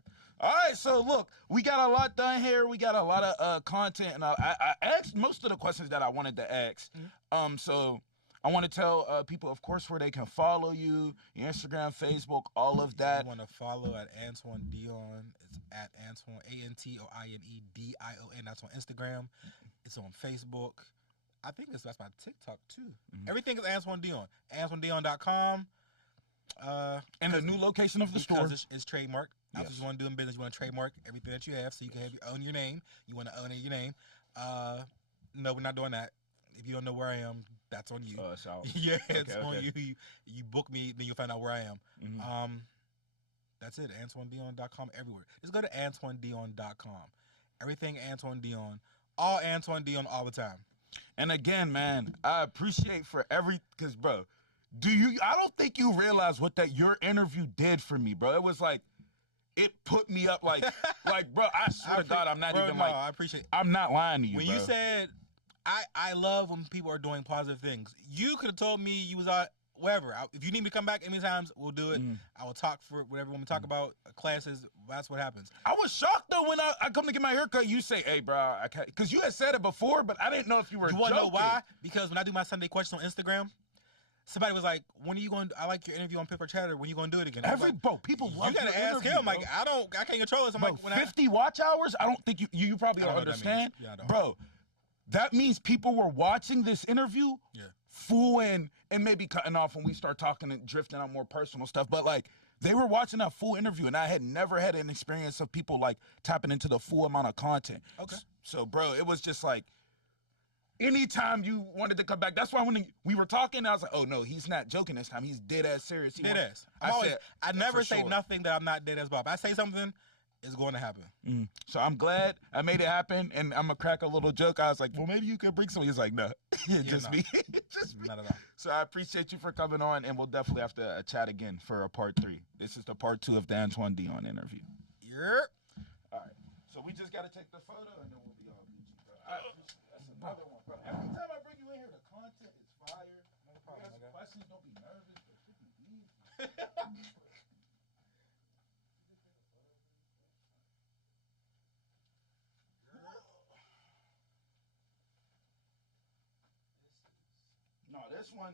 So look, we got a lot done here. We got a lot of content, and I asked most of the questions that I wanted to ask. So I want to tell people, of course, where they can follow you, your Instagram, Facebook, all of that. You want to follow at Antoine Dion. It's at Antoine ANTOINEDION. That's on Instagram. It's on Facebook. I think that's my TikTok too. Mhm. Everything is Antoine Dion. AntoineDion.com. And the new location of the store. Because it's trademark. That's what Yes. you want to do in business. You want to trademark everything that you have, so you can own your name. You want to own your name. No, we're not doing that. If you don't know where I am, that's on you. It's out. Yeah, it's Okay, on okay. you. You book me, then you'll find out where I am. Mhm. That's it. AntoineDion.com everywhere. Just go to AntoineDion.com. Everything Antoine Dion. All Antoine Dion all the time. And again, man, I appreciate for because, bro, I don't think you realize what your interview did for me, bro. It was like, it put me up like, bro, I swear to God, I'm not even like, I appreciate it. I'm not lying to you, When bro. you said, I love when people are doing positive things. You could have told me you was out, wherever. If you need me to come back any times, we'll do it. I will talk for whatever we want to talk about. Classes, that's what happens. I was shocked, though, when I come to get my haircut, you say, hey, bro, I can't, because you had said it before, but I didn't know if you were joking. You want to know why? Because when I do my Sunday questions on Instagram, somebody was like, when are you going, I like your interview on Pipper Chatter, when you going to do it again? Bro, people love you gotta your ask interview, him. bro. Like, I can't control this. I'm Bro, like, when 50 watch hours? I don't think you probably I don't don't know what that understand. means. Yeah, I don't. Bro, that means people were watching this interview full in and maybe cutting off when we start talking and drifting on more personal stuff. But like, they were watching that full interview, and I had never had an experience of people like tapping into the full amount of content. Okay. So, bro, it was just like, anytime you wanted to come back, that's why when we were talking, I was like, oh no, he's not joking this time. He's dead ass serious. Dead ass. I never say sure. nothing that I'm not dead ass about. If I say something, it's going to happen. So I'm glad I made it happen, and I'm gonna crack a little joke. I was like, well, maybe you could bring some. He's like, no, just me. Just me. Not at all. So I appreciate you for coming on, and we'll definitely have to chat again for a part 3. This is the part 2 of the Antoine Dion interview. Yep. All right. So we just got to take the photo, and then we'll be all Gucci, bro. That's another one, bro. Every time I bring you in here, the content is fire. No problem, If you got some questions, don't be nervous. It should be easy. No, this one